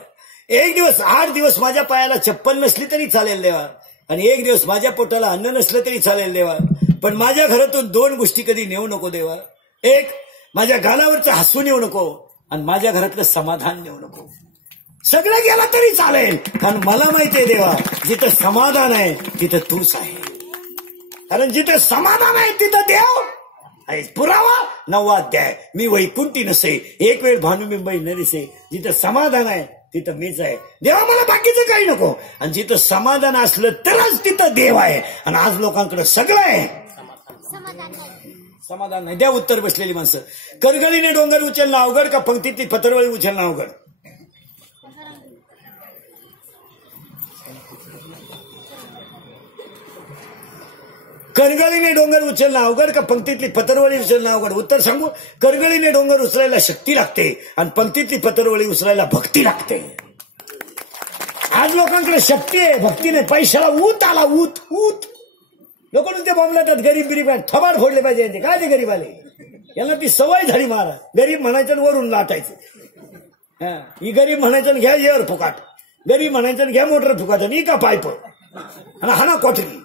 एक दिवस 8 दिवस माझ्या पायाला चप्पल नसली तरी चालेल देवा आणि एक दिवस माझ्या पोटाला अन्न नसलं तरी चालेल देवा पण माझ्या घरातून 2 गोष्टी कधी नेऊ नको देवा एक माझ्या गालावरचं हसू नेऊ नको आणि माझ्या घरातलं समाधान नेऊ नको सगळं गेला तरी चालेल कारण मला माहितीये देवा जिथं समाधान आहे तिथं तूच आहे कारण जिथं समाधान आहे तिथं देव आहे पुरावा 9वा अध्याय मी वैकुंठी नसे एक वेळ भानुबिंबई न दिसे जिथं समाधान आहे तिथं मीच आहे देवा मला बाकीचं काही नको आणि जिथं समाधान असलं तरच तिथं देव आहे आणि आज लोकांकडे सगळं आहे समाधान नाही द्या उत्तर बसलेली माणसं करगळीने डोंगर उचलणं अवघड का पंक्तीतली पत्रवळी उचलणं अवघड करगळीने डोंगर उचलणं अवघड का पंक्तीतली पत्रवळी उचलणं अवघड उत्तर सांगू करगळीने डोंगर उचलायला शक्ती लागते आणि पंक्तीतली पत्रवळी उचलायला भक्ती लागते आज लोकांकडे शक्ती आहे भक्ती नाही पैशाला ऊत आला ऊत ऊत लोक ते बॉम्बलातात गरीब बिरीब थबाड फोडले पाहिजे यांचे काय ते गरीब आले यांना ती सवय झाली महाराज गरीब म्हणायचं वरून लाटायचं ही गरीब म्हणायचं घ्या एअर फुकाट गरीब म्हणायचं घ्या मोटर फुकाट आणि का पायप आणि हाना कोठरी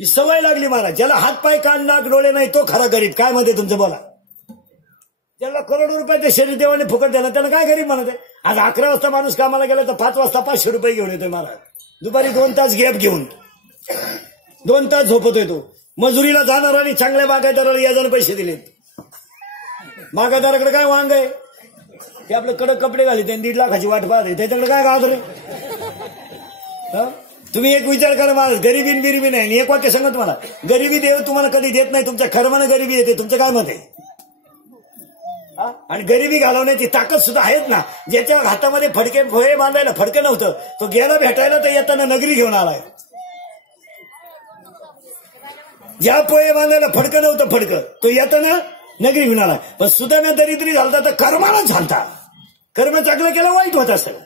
ही सवय लागली महाराज ज्याला हात पाय कान नाक डोळे नाही तो खरा गरीब काय म्हणते तुमचं बोला ज्याला करोडो रुपयाचे शरीर देवाने फुकट द्याला त्याला काय गरीब म्हणत आहे आज 11 वाजता माणूस कामाला गेला तर 5 वाजता 500 रुपये घेऊन येतोय महाराज दुपारी 2 तास गॅप घेऊन 2 तास झोपतोय तो मजुरीला जाणार आणि चांगल्या बागायतदाराला याजाने पैसे दिलेत बागायतदाराकडे काय वांग आहे ते आपलं कडक कपडे घाले त्यांनी 1.5 लाखाची वाट पाहते त्याच्याकडे काय गाव रे तुम्ही एक विचार करा महाराज गरिबीन बिरिबी नाही एक वाक्य सांगत मला गरिबी देव तुम्हाला कधी देत नाही तुमच्या कर्मानं गरिबी येते तुमचं काय मत आहे आणि गरिबी घालवण्याची ताकद सुद्धा आहेत ना ज्याच्या हातामध्ये फडके पोहे बांधायला फडकं नव्हतं तो गेला भेटायला तर येताना नगरी घेऊन आलाय ज्या पोहे बांधायला फडकं नव्हतं फडकं तो येताना नगरी घेऊन आला पण सुद्धा दरिद्री झालता तर कर्मालाच झालता कर्म चांगलं केलं वाईट होत असतं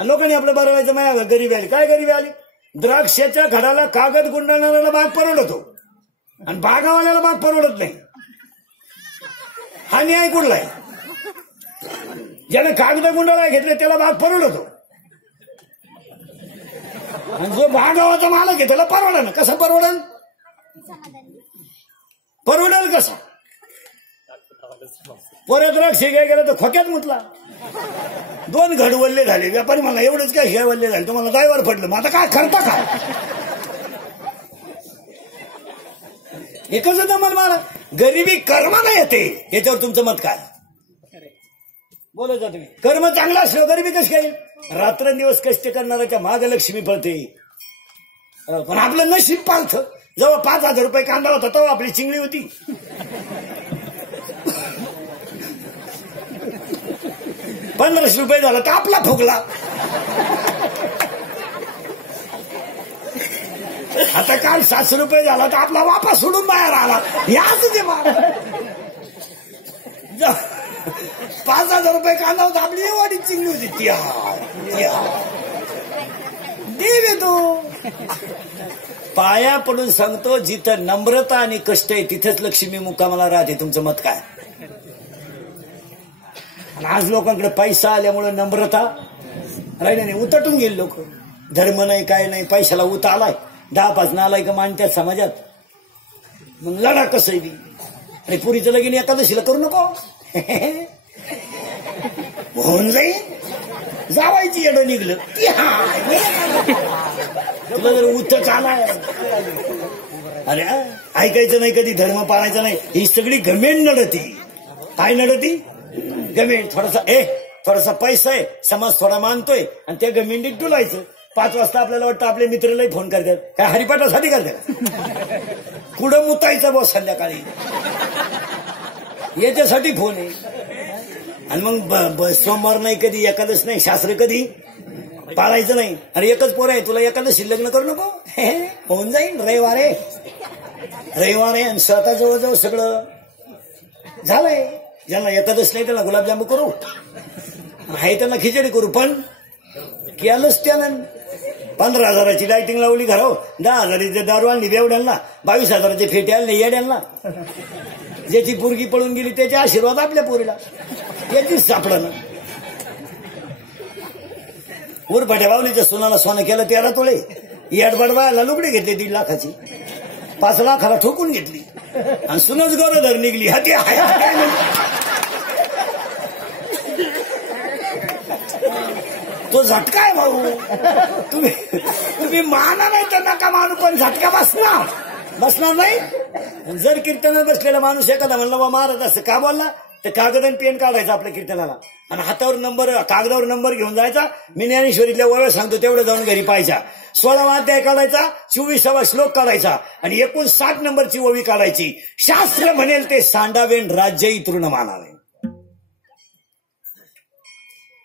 लोकांनी आपलं बरवायचं माया गरीबी आली काय गरीबी आली द्राक्षाच्या घडाला कागद गुंडाळणाऱ्याला बाग परवडतो आणि बागावाल्याला बाग परवडत नाही हा न्याय कुठला आहे? ज्याने कागद गुंडाळा घेतले त्याला भाग परवडतो, आणि जो भागावाचा मालक आहे त्याला परवडा ना. कसं परवडल? परवडेल कसं? परत राक्षी काय गेलं तर खोक्यात मुतला. 2 घड वल्ले झाले. व्यापारी मला एवढंच काय हे वल्ले झाले, तुम्हाला ड्रायव्हर पडलं, मग आता काय करता काय? एकच होतं मन मारा. गरिबी कर्माला येते, याच्यावर तुमचं मत काय? बोलायचं तुम्ही. कर्म चांगलं असलं गरिबी कशी काय? रात्रंदिवस कष्ट करणाऱ्याच्या मागे लक्ष्मी पळते. पण आपलं नशीब पालथं. जेव्हा 5,000 रुपये कांदा होता तेव्हा आपली चिंगळी होती. 1500 रुपये झाला तर आपला फुगला. आता काल 700 रुपये झाला तर आपला वापस सोडून बाहेर आला. याच ते मार. 5,000 रुपये कांदा होता, आपली एवढी चिंगली होती. देव येतो. पाया पडून सांगतो, जिथं नम्रता आणि कष्ट आहे तिथेच लक्ष्मी मुक्कामाला राहते. तुमचं मत काय? आणि आज लोकांकडे पैसा आल्यामुळे नम्रता राहिली नाही. उतटून गेले लोक. धर्म नाही, काय नाही, पैशाला उत आलाय. 10-5 नालायक मानतात समाजात. मग लढा कसं बी. अरे पुरीचं लगीन एकादशीला करू नको. होऊन जाईल. जावायची येडं निघलं तुला जर उतच आलाय. अरे ऐकायचं नाही, कधी धर्म पाळायचा नाही. ही सगळी गमेंड नडती. काय नडती? गमेंड. थोडासा पैसा आहे, समाज थोडा मानतोय, आणि त्या गमेंडीत डुलायचं. 5 वाजता आपल्याला वाटतं आपले मित्रलाही फोन करतात. काय हरिपाठासाठी करतात? कुठं मुतायचं बॉस संध्याकाळी, याच्यासाठी फोन आहे. आणि मग सोमवार नाही, कधी एकादश नाही, शास्त्र कधी पाळायचं नाही. अरे एकच पोर आहे, तुला एकादशी लग्न करू नको. होऊन जाईल. रविवार आहे आणि स्वतः जवळजवळ सगळं झालंय. ज्यांना एकादश नाही त्याला गुलाबजामू करू, आहे त्यांना खिचडी करू. पण केलंच त्यानं 15,000ची लाइटिंग लावली घराव, 10,000चे दारू आणली बेवड्यांना, 22,000चे फेटे आणले येड्यांना. ज्याची पोरगी पळून गेली त्याचे आशीर्वाद आपल्या पोरीला, याचीच सापडणं. उरफाट्या बावलीच्या सोनाला सोनं केलं 13 तोळे. येडबडवायला लुगडी घेतली 1.5 लाखाची, 5 लाखाला ठोकून घेतली, आणि सुनच गरोदर निघली. हाती तो झटका आहे भाऊ. तुम्ही माना नाही तर नका मानू, पण झटका बसणार नाही. जर कीर्तनात बसलेला माणूस एखादा म्हणला बा महाराज असं का बोलला, तर कागद आणि पेन काढायचा आपल्या कीर्तनाला, आणि हातावर कागदावर नंबर घेऊन जायचा. मी ज्ञानेश्वरीतल्या ओव्या सांगतो तेवढं जाऊन घरी पाहायचा. 16वा अध्याय काढायचा, 24वा श्लोक काढायचा, आणि एकूण 60 नंबरची ओवी काढायची. शास्त्र म्हणेल ते सांडावेन राज्यही तृण मानावे.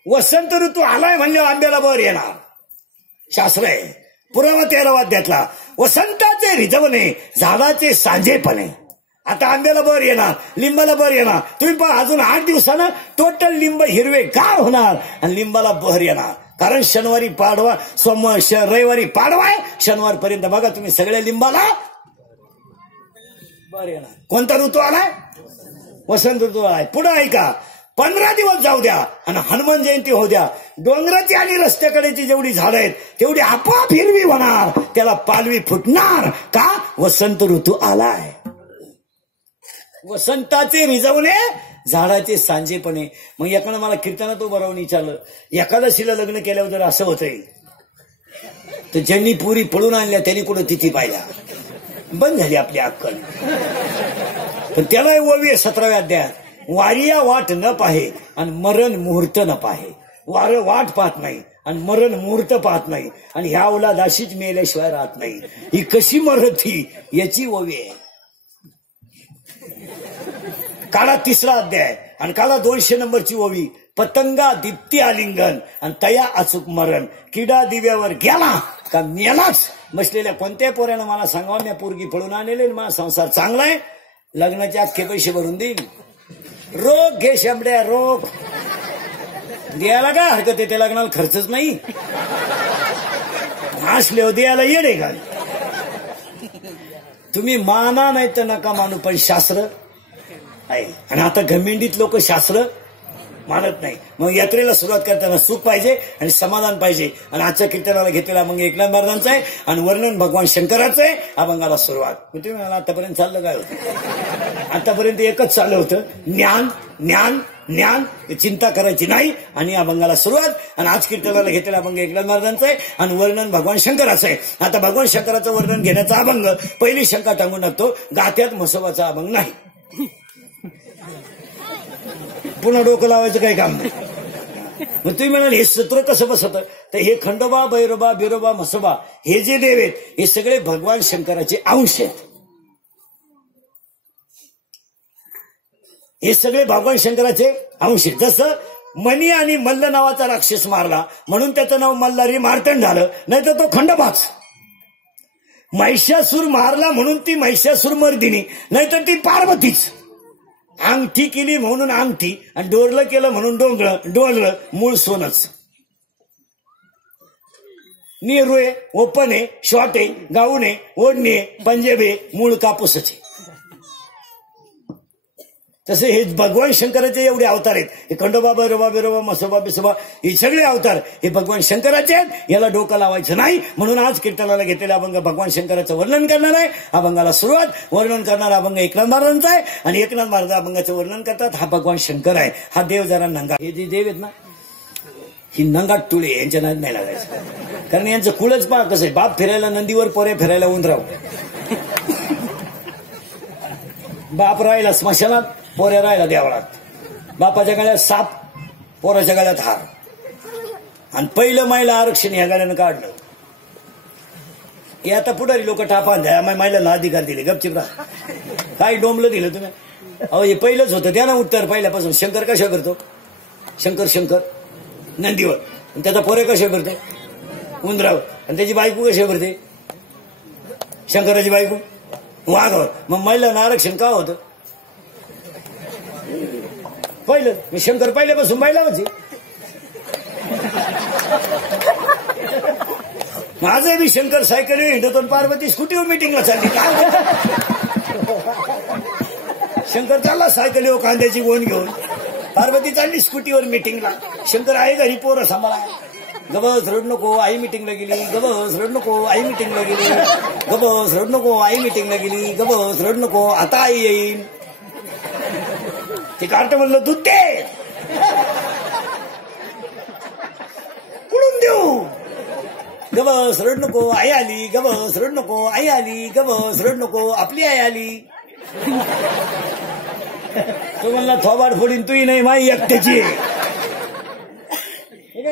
वसंत ऋतू आलाय म्हणले आंब्याला बर येणार. शास्त्र आहे. पुरावा 13वा अध्यायातला. वसंताचे रिजवणे, झाडाचे सांजेपणे. आता आंब्याला बर येणार, लिंबाला बर येणार. तुम्ही पहा अजून 8 दिवसानं टोटल लिंब हिरवे गार होणार आणि लिंबाला बहर येणार. कारण शनिवारी पाडवा, रविवारी पाडवा आहे, शनिवार पर्यंत बघा तुम्ही सगळ्या लिंबाला बर येणार. कोणता ऋतू आलाय? वसंत ऋतू आलाय. पुढे ऐका, 15 दिवस जाऊ द्या आणि हनुमान जयंती होऊ द्या. डोंगराची आणि रस्त्याकडेची जेवढी झाडं आहेत तेवढी आपोआप हिरवी होणार, त्याला पालवी फुटणार. का? वसंत ऋतू आलाय. वसंताचे रिजवणे, झाडाचे सांजेपणे. मग एकानं मला कीर्तनात उभं राहून विचारलं, एकादशीला लग्न केल्यावर जर असं होतंय तर ज्यांनी पुरी पळून आणल्या त्यांनी कुठं तिथी पाहिल्या. बंद झाली आपली अक्कल. पण त्याला ओवी 17व्या अध्यायात, वारिया वाट न पाहे आणि मरण मुहूर्त न पाहे. वारं वाट पाहत नाही आणि मरण मुहूर्त पाहत नाही, आणि ह्या ओलादाशीच मेल्याशिवाय राहत नाही. ही कशी मरती याची ओवी आहे. काळा 3रा अध्याय आणि काळा 200 नंबरची ओवी. पतंगा दीप्ती आलिंगन आणि तया अचूक मरण. किडा दिव्यावर गेला का मेलाच. बसलेल्या कोणत्या पोऱ्यानं मला सांगावा, मी पोरगी पळून आणलेले, माझा संसार चांगला आहे, लग्नाचे अख्खे पैसे भरून देईल. रोग घे शंभड्या, रोग द्यायला काय हरकत आहे, त्या लग्नाला खर्चच नाही. असले द्यायला येडे का? तुम्ही माना नाही तर नका मानू, पण शास्त्र आहे. आणि आता घमेंडीत लोक शास्त्र मानत नाही. मग यात्रेला सुरुवात करताना सुख पाहिजे आणि समाधान पाहिजे. आणि आजच्या कीर्तनाला घेतलेला मग एकनाथ महाराजांचा आहे आणि वर्णन भगवान शंकराचं आहे. अभंगाला सुरुवात. तुम्ही म्हणाला आतापर्यंत चाललं काय होतं? आतापर्यंत एकच चाललं होतं, ज्ञान ज्ञान ज्ञान, चिंता करायची नाही. आणि अभंगाला सुरुवात. आणि आज कीर्तनाला घेतलेला अभंग एकनाथ महाराजांचा आहे आणि वर्णन भगवान शंकराचं आहे. आता भगवान शंकराचं वर्णन घेण्याचा अभंग पहिली शंका टांगून टाकतो, गात्यात म्हसोबाचा अभंग नाही. पुन्हा डोकं लावायचं काही काम नाही. मग तुम्ही म्हणाल हे सूत्र कसं बसवतं? तर हे खंडोबा, भैरोबा, बिरोबा, म्हसोबा हे जे देव आहेत हे सगळे भगवान शंकराचे अंश आहेत. हे सगळे भगवान शंकराचे अंश आहेत. जसं मनी आणि मल्ल नावाचा राक्षस मारला म्हणून त्याचं नाव मल्हारी मार्तंड झालं, नाही तर तो खंडोबाच. महिषासूर मारला म्हणून ती महिषासूर मर्दिनी, नाहीतर ती पार्वतीच. अंगठी केली म्हणून अंगठी आणि डोरलं केलं म्हणून डोळलं, मूळ सोनच. नेरुळे, ओपने, शॉटे, गाऊने, ओढणे, पंजाबे, मूळ कापूसच. तसे हे भगवान शंकराचे एवढे अवतार आहेत. हे खंडोबा, भैरोबा, बिरोबा, म्हसोबा, बिसोबा हे सगळे अवतार हे भगवान शंकराचे आहेत. याला डोकं लावायचं नाही. म्हणून आज कीर्तनाला घेतलेला अभंग भगवान शंकराचं वर्णन करणार आहे. अभंगाला सुरुवात. वर्णन करणारा अभंग एकनाथ महाराजांचा आहे आणि एकनाथ महाराज अभंगाचं वर्णन करतात. हा भगवान शंकर आहे. हा देव जरा नंगा. हे जे देव आहेत ना ही नंगाट टुळे, यांच्या नाद नाही लागायचं. कारण यांचं कुळच पहा कसं आहे. बाप फिरायला नंदीवर, पोरे फिरायला उंदराव. बाप राहिला स्मशानात, पोऱ्या राहिला देवळात. बापाच्या गळ्यात साप, पोराच्या गळ्यात हार. आणि पहिलं महिला आरक्षण ह्या गाड्यानं काढलं. हे आता पुढारी लोक टापान द्या महिलांना अधिकार दिले. गपचिप राहा. काय डोंबलं दिलं तुम्ही? अहो हे पहिलंच होतं. द्या ना उत्तर पहिल्यापासून. शंकर कशा करतो? शंकर नंदीवर. आणि त्याचा पोरे कशा करतो? उंदरावर. आणि त्याची बायको कशा करते? शंकराची बायको वाघावर. मग महिलांना आरक्षण का होतं? पहिलं मी शंकर पहिल्यापासून बैलावरची. माझे मी शंकर सायकल हिंडतो, पार्वती स्कूटीवर मिटिंगला चालली. काय शंकर चालला सायकलीवर कांद्याची गोण घेऊन, पार्वती चालली स्कूटीवर मिटिंगला. शंकर आहे घरी पोरं सांभाळा. गबस रड नको आई मिटिंगला गेली, गबस रड नको आई मिटिंगला गेली, गबस रड नको आई मिटिंगला गेली, गबस रड नको आता आई येईन. ते कार्ट म्हणलं दूध दे, उडून देऊ. गबस रड नको आई आली, गबस रड नको आई आली, गबस रड नको आपली आई आली. तो म्हणला थोबाड फोडीन तुही नाही माई एकट्याची.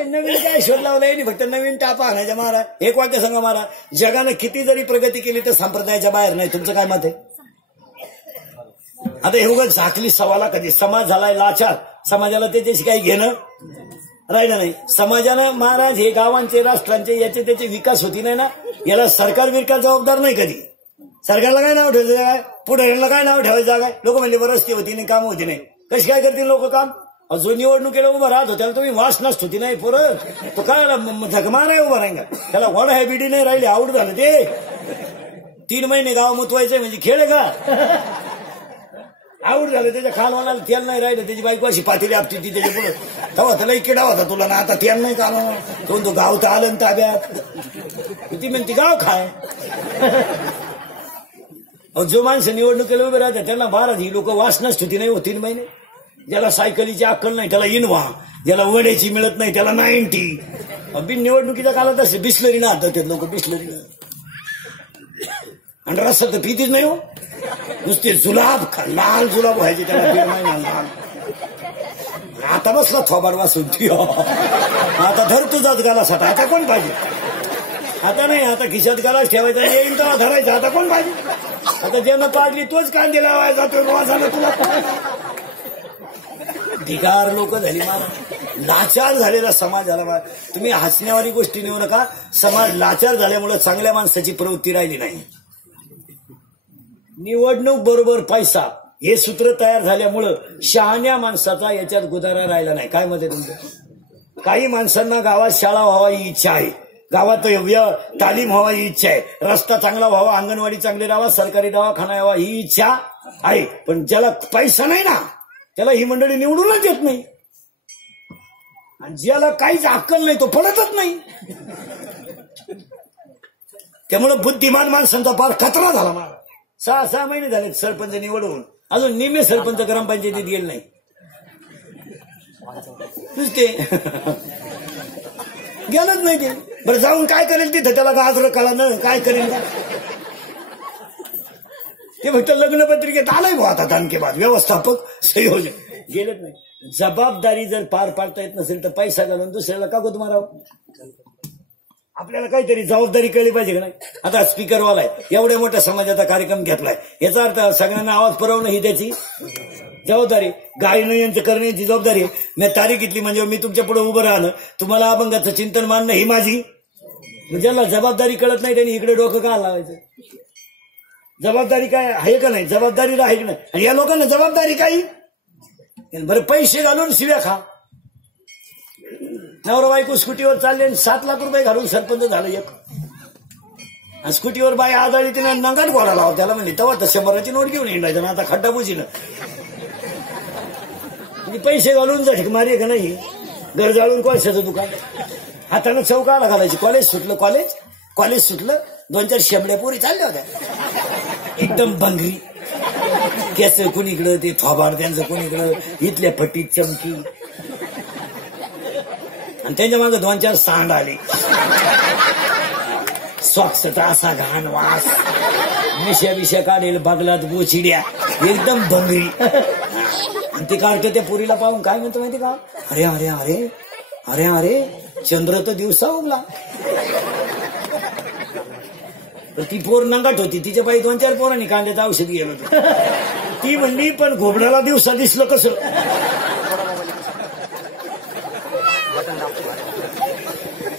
नवीन काय शोध लावलाय नाही, फक्त नवीन टापा आणायच्या महाराज. एक वाक्य सांगा महाराज, जगानं किती जरी प्रगती केली तर संप्रदायाच्या बाहेर नाही. तुमचं काय मत आहे? आता हे उगाच झाकली सवाला कधी. समाज झालाय लाचार, समाजाला त्याच्याशी काही घेणं राहिलं नाही. समाजानं महाराज हे गावांचे राष्ट्रांचे याचे त्याचे विकास होती नाही ना, याला सरकार बिरकार जबाबदार नाही कधी. सरकारला काय नाव ठेवायचं काय, पुढाऱ्यांना काय नाव ठेवायचं जागा. लोक म्हणले रस्ते होती नाही, काम होती नाही. कशी काय करतील लोक काम? जो निवडणुकीला उभं राहत होत्याला तुम्ही वास नसत होती नाही पोरं, तो काय झकमा नाही उभा राहील. त्याला वड है बिडी नाही राहिली, आवड झालं ते. 3 महिने गाव मुतवायचे म्हणजे खेळ आहे का? आवड झालं. त्याच्या खालवानाला तेल नाही राहिलं, त्याची बायको अशी पातेली आपती ती त्याच्या पुढे. तेव्हा त्याला किडा होता तुला ना, आता तेल नाही का तो गाव तर आलं ताब्यात. ती म्हणते गाव खाय. जो माणसं निवडणुकीला उभे राहतात त्यांना महाराज ही लोक वास नसत होती नाही हो 3 महिने. ज्याला सायकलीची अक्कल नाही त्याला इनवा, ज्याला वड्याची मिळत नाही त्याला 90. बिन निवडणुकीच्या काळात असे बिस्लरी ना हातात लोक, बिस्लरी. आणि रस्ता तर पितीच नाही हो, नुसते जुलाब, लाल जुलाब व्हायचे त्याला. आता बसला थोबाड वासून. आता धर तुझाच गालासाठी. आता कोण पाहिजे? आता नाही, आता खिशात गालाच ठेवायचा, येईल तेव्हा धरायचा. आता कोण पाहिजे? आता ज्यांना पाडली तोच कांदे लावायचा, तो वाजाला तुला. ढिगार लोक झाली महाराज. लाचार झालेला समाज झाला. तुम्ही हसण्यावारी गोष्टी नेऊ नका. समाज लाचार झाल्यामुळे चांगल्या माणसाची प्रवृत्ती राहिली नाही. निवडणूक बरोबर पैसा हे सूत्र तयार झाल्यामुळं शहाण्या माणसाचा याच्यात गुजारा राहिला नाही. काय मत आहे तुमचं? काही माणसांना गावात शाळा व्हावा ही इच्छा आहे, गावात तालीम व्हावा ही इच्छा आहे, रस्ता चांगला व्हावा, अंगणवाडी चांगली राहावा, सरकारी दवाखाना यावा ही इच्छा आहे. पण ज्याला पैसा नाही ना त्याला ही मंडळी निवडूनच येत नाही, आणि ज्याला काहीच अक्कल नाही तो पडतच नाही. त्यामुळे बुद्धिमान माणसांचा फार खतरा झाला. मला 6 महिने झाले सरपंच निवडून, अजून निम्मे सरपंच ग्रामपंचायतीत गेले नाही. नुसते गेलंच नाही ते. बरं जाऊन काय करेल तिथं, त्याला गाजर कळा ना काय करेल का ते. फक्त लग्नपत्रिकेत आलंय भाऊ आता तालुक्यात व्यवस्थापक संयोजक गेलेच नाही. जबाबदारी जर पार पाडता येत नसेल तर पैसा घालून दुसऱ्याला का गोत मारावं. आपल्याला काहीतरी जबाबदारी कळली पाहिजे का नाही. आता स्पीकरवाला आहे, एवढ्या मोठ्या समाजाचा कार्यक्रम घेतलाय, याचा अर्थ सगळ्यांना आवाज पुरवणं ही त्याची जबाबदारी. गायनं यांचं करण्याची जबाबदारी. मी तारीख घेतली म्हणजे मी तुमच्या पुढे उभं राहणं, तुम्हाला अभंगाचं चिंतन मानणं ही माझी. ज्याला जबाबदारी कळत नाही त्यांनी इकडे डोकं का लावायचं. जबाबदारी काय आहे का नाही, जबाबदारी आहे का नाही. आणि या लोकांना जबाबदारी काही बरं पैसे घालून शिव्या खा. नवरा बायको स्कूटीवर चालले 7 लाख रुपये घालून सरपंच झालं एक. स्कूटीवर बाई आजाळी तिने नंगाट गोळा लावा त्याला म्हणली, तेव्हा तर 100ची नोट घेऊन येणार ना, आता खड्डा बुजीनं पैसे घालून झटक मारी का नाही. घर जाळून कोळशाचं दुकान, हातानं चौकाला घालायची. कॉलेज सुटलं 2-4 शेंबड्या पोरी चालल्या होत्या एकदम बंगरी, केस कुणीकडं, ते थोबाड त्यांचं कुणीकडं, इथल्या फटीत चमकी, आणि त्यांच्या मागे 2-4 सांड आले. स्वच्छता असा घाण वास, मिश्या काढेल बगलात गोचिड्या, एकदम बंगरी. आणि ते काढते त्या पोरीला पाहून काय म्हणतो माहिती का, अरे अरे अरे अरे अरे चंद्र तर दिवसा उगला. ती पोर नंगाट होती, तिच्या बाई 2-4 पोरांनी कांद्याचं औषध गेलं होतं. ती म्हणली पण घोबडाला दिवसा दिसलं कसं.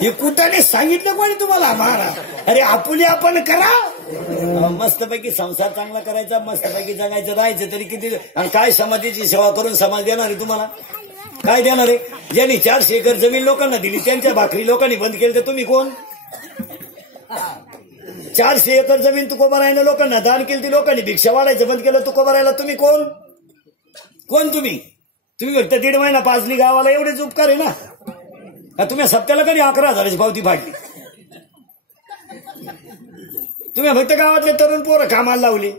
हे कुठाने सांगितलं कोणी तुम्हाला मारा. अरे आपुले आपण करा, मस्तपैकी संसार चांगला करायचा, मस्तपैकी जगायचं, राहायचं तरी किती. आणि काय समाजाची सेवा करून समाज देणार आहे तुम्हाला, काय देणार आहे. ज्यांनी 400 एकर जमीन लोकांना दिली त्यांच्या भाकरी लोकांनी बंद केली तर तुम्ही कोण. 400 एकर जमीन तुकोबा राहिलं लोकांना दान केली, ती लोकांनी भिक्षा वाढायचं बंद केलं, तुकोबा राहिला तुम्ही कोण. तुम्ही फक्त 1.5 महिना पाजली गावाला, एवढेच उपकार आहे ना. तुम्ही सप्त्याला कधी 11,000ची पावती फाडली. तुम्ही फक्त गावातले तरुण पोरं कामाला लावले.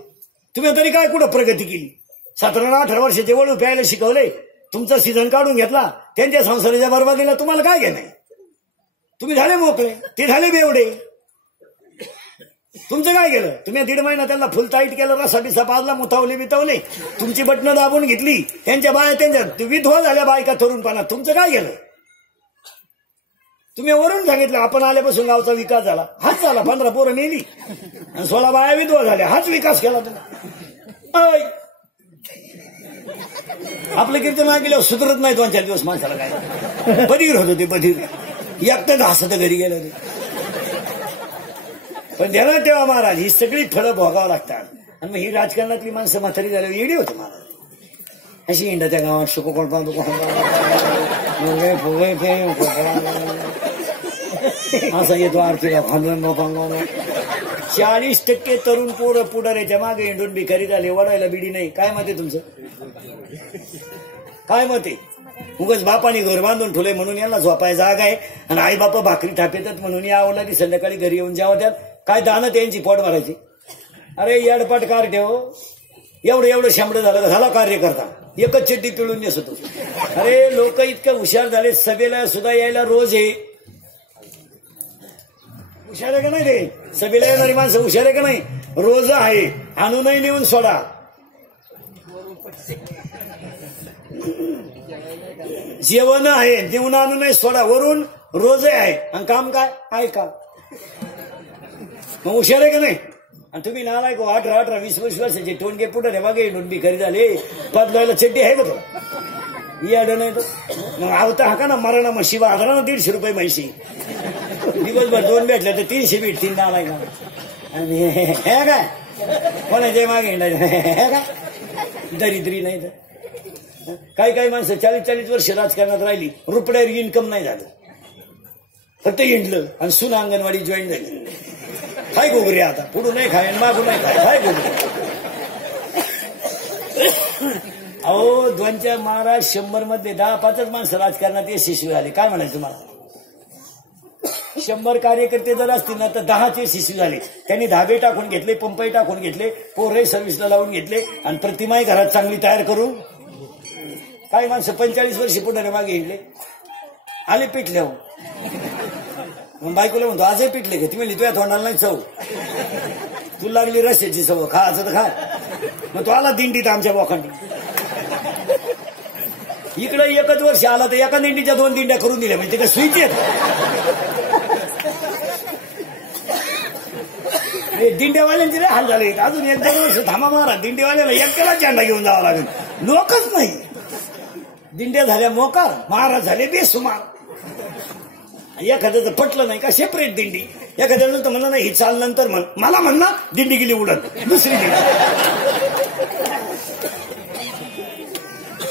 तुम्ही तरी काय कुठं प्रगती केली. 17-18 वर्षाचे वळू प्यायला शिकवले, तुमचा सीझन काढून घेतला, त्यांच्या संसाराच्या बरबादीला तुम्हाला काय घेणं. तुम्ही झाले मोकळे, ते झाले बेवडे. तुमचं काय केलं. तुम्ही 1.5 महिना त्यांना फुल टाईट केलं, रसा बिसा पाजला, मुतावले, तुमची बटणं दाबून घेतली, त्यांच्या बाया त्यांच्या विधवा झाल्या बायका तरुणपणात. तुमचं काय केलं. तुम्ही वरून सांगितलं आपण आल्यापासून गावचा विकास झाला, हाच झाला. 15 पोरं नेली आणि 16 बाया विधवा झाल्या, हाच विकास केला तुम्ही. आपलं कीर्तन ऐकल्यावर सुधरत नाही 2-4 दिवस माणसाला. काय बधीर होतं ते, बधीर एकटंच हसत घरी गेलं ते. पण ध्यानात ठेवा महाराज, ही सगळी फळं भोगावं लागतात. आणि मग ही राजकारणातली माणसं म्हातारी झाल्यावर येडी होते महाराज. अशी इंडा त्या गावात शुकोकोण असा येतो आरतीला भांडण. 40% तरुण पोरं पुढाऱ्याच्या मागे इंडून भिकारी झाले, वडायला बिडी नाही. काय मत आहे तुमचं, काय मत आहे. उगाच बापाने घर बांधून ठेवलंय म्हणून यांना झोपाय जागा आहे, आणि आई बापा भाकरी थापेतात म्हणून या आवडला संध्याकाळी घरी येऊन जेव्हा त्यात काय दाणं त्यांची पोट भरायची. अरे येडपाट कार ठेव, एवढं शांबड झाला कार्य करता, एकच चिड्डी पिळून नेसतो. अरे लोक इतकं हुशार झाले, सभेला सुद्धा यायला रोज आहे. हुशार आहे का नाही रे, सभेला येणारी माणसं हुशार आहे का नाही. रोज आहे, आणूनही नेऊन सोडा. जेवण आहे, जेवण आणूनही सोडा, वरून रोज आहे. आणि काम काय आहे का, मग हुशार आहे का नाही. आणि तुम्ही नालाय को 18, 20 वर्षाचे टोनगे पुढे रे मागे नोंदणी खरी झाले. बदलायला चड्डी आहे का तुला, याड नाही तर मग आवता हा का ना मरणा. मग शिवा आधारा ना 150 रुपये म्हैशी, दिवसभर 2 भेटले तर 300 भेटतील नालाय का. आणि हे काय कोणाच्या मागे हे का दरिद्री नाही तर. काही माणसं 40-40 वर्ष राजकारणात राहिली, रुपड्यावर इन्कम नाही झालं. फक्त हिंडलं आणि सून अंगणवाडी जॉईन झाली. काय गोगरे आता पुढून नाही खाय मागून नाही खाय काय गोगरे. अहो 2 महाराज 100 मध्ये 10-5 माणसं राजकारणात यशस्वी झाले. काय म्हणायचं मला. 100 कार्यकर्ते जर असतील ना तर 10 यशस्वी झाले. त्यांनी धाबे टाकून घेतले, पंपही टाकून घेतले, पोरही सर्व्हिसला लावून घेतले आणि प्रतिमाही घरात चांगली तयार करून. काही माणसं 45 वर्षी पुढे मागे गेले आले पिटल्यावर. मग बायकोला म्हणतो आजही पिटले का. ती म्हणली तुझ्या तोंडाला नाही चव, तू लागली रस्त्याची चव, खायचं तर खा. मग तो आला दिंडीत आमच्या बोखांडी. इकडे 1च वर्ष आला तर एका दिंडीच्या 2 दिंड्या करून दिल्या. म्हणजे ते स्विच आहेत. दिंड्यावाल्यांचे हाल झाले. अजून 1-2 वर्ष थांबा मारा. दिंडीवाल्याला एकट्याला झेंडा घेऊन जावं लागेल. लोकच नाही. दिंड्या झाल्या मोकार, महाराज झाले बेसुमार. एखाद्याचं पटलं नाही का सेपरेट दिंडी. एखाद्याचं तर म्हणलं नाही ही चाल नंतर म्हण, मला म्हण ना दिंडी गेली उडत दुसरी दिंडी.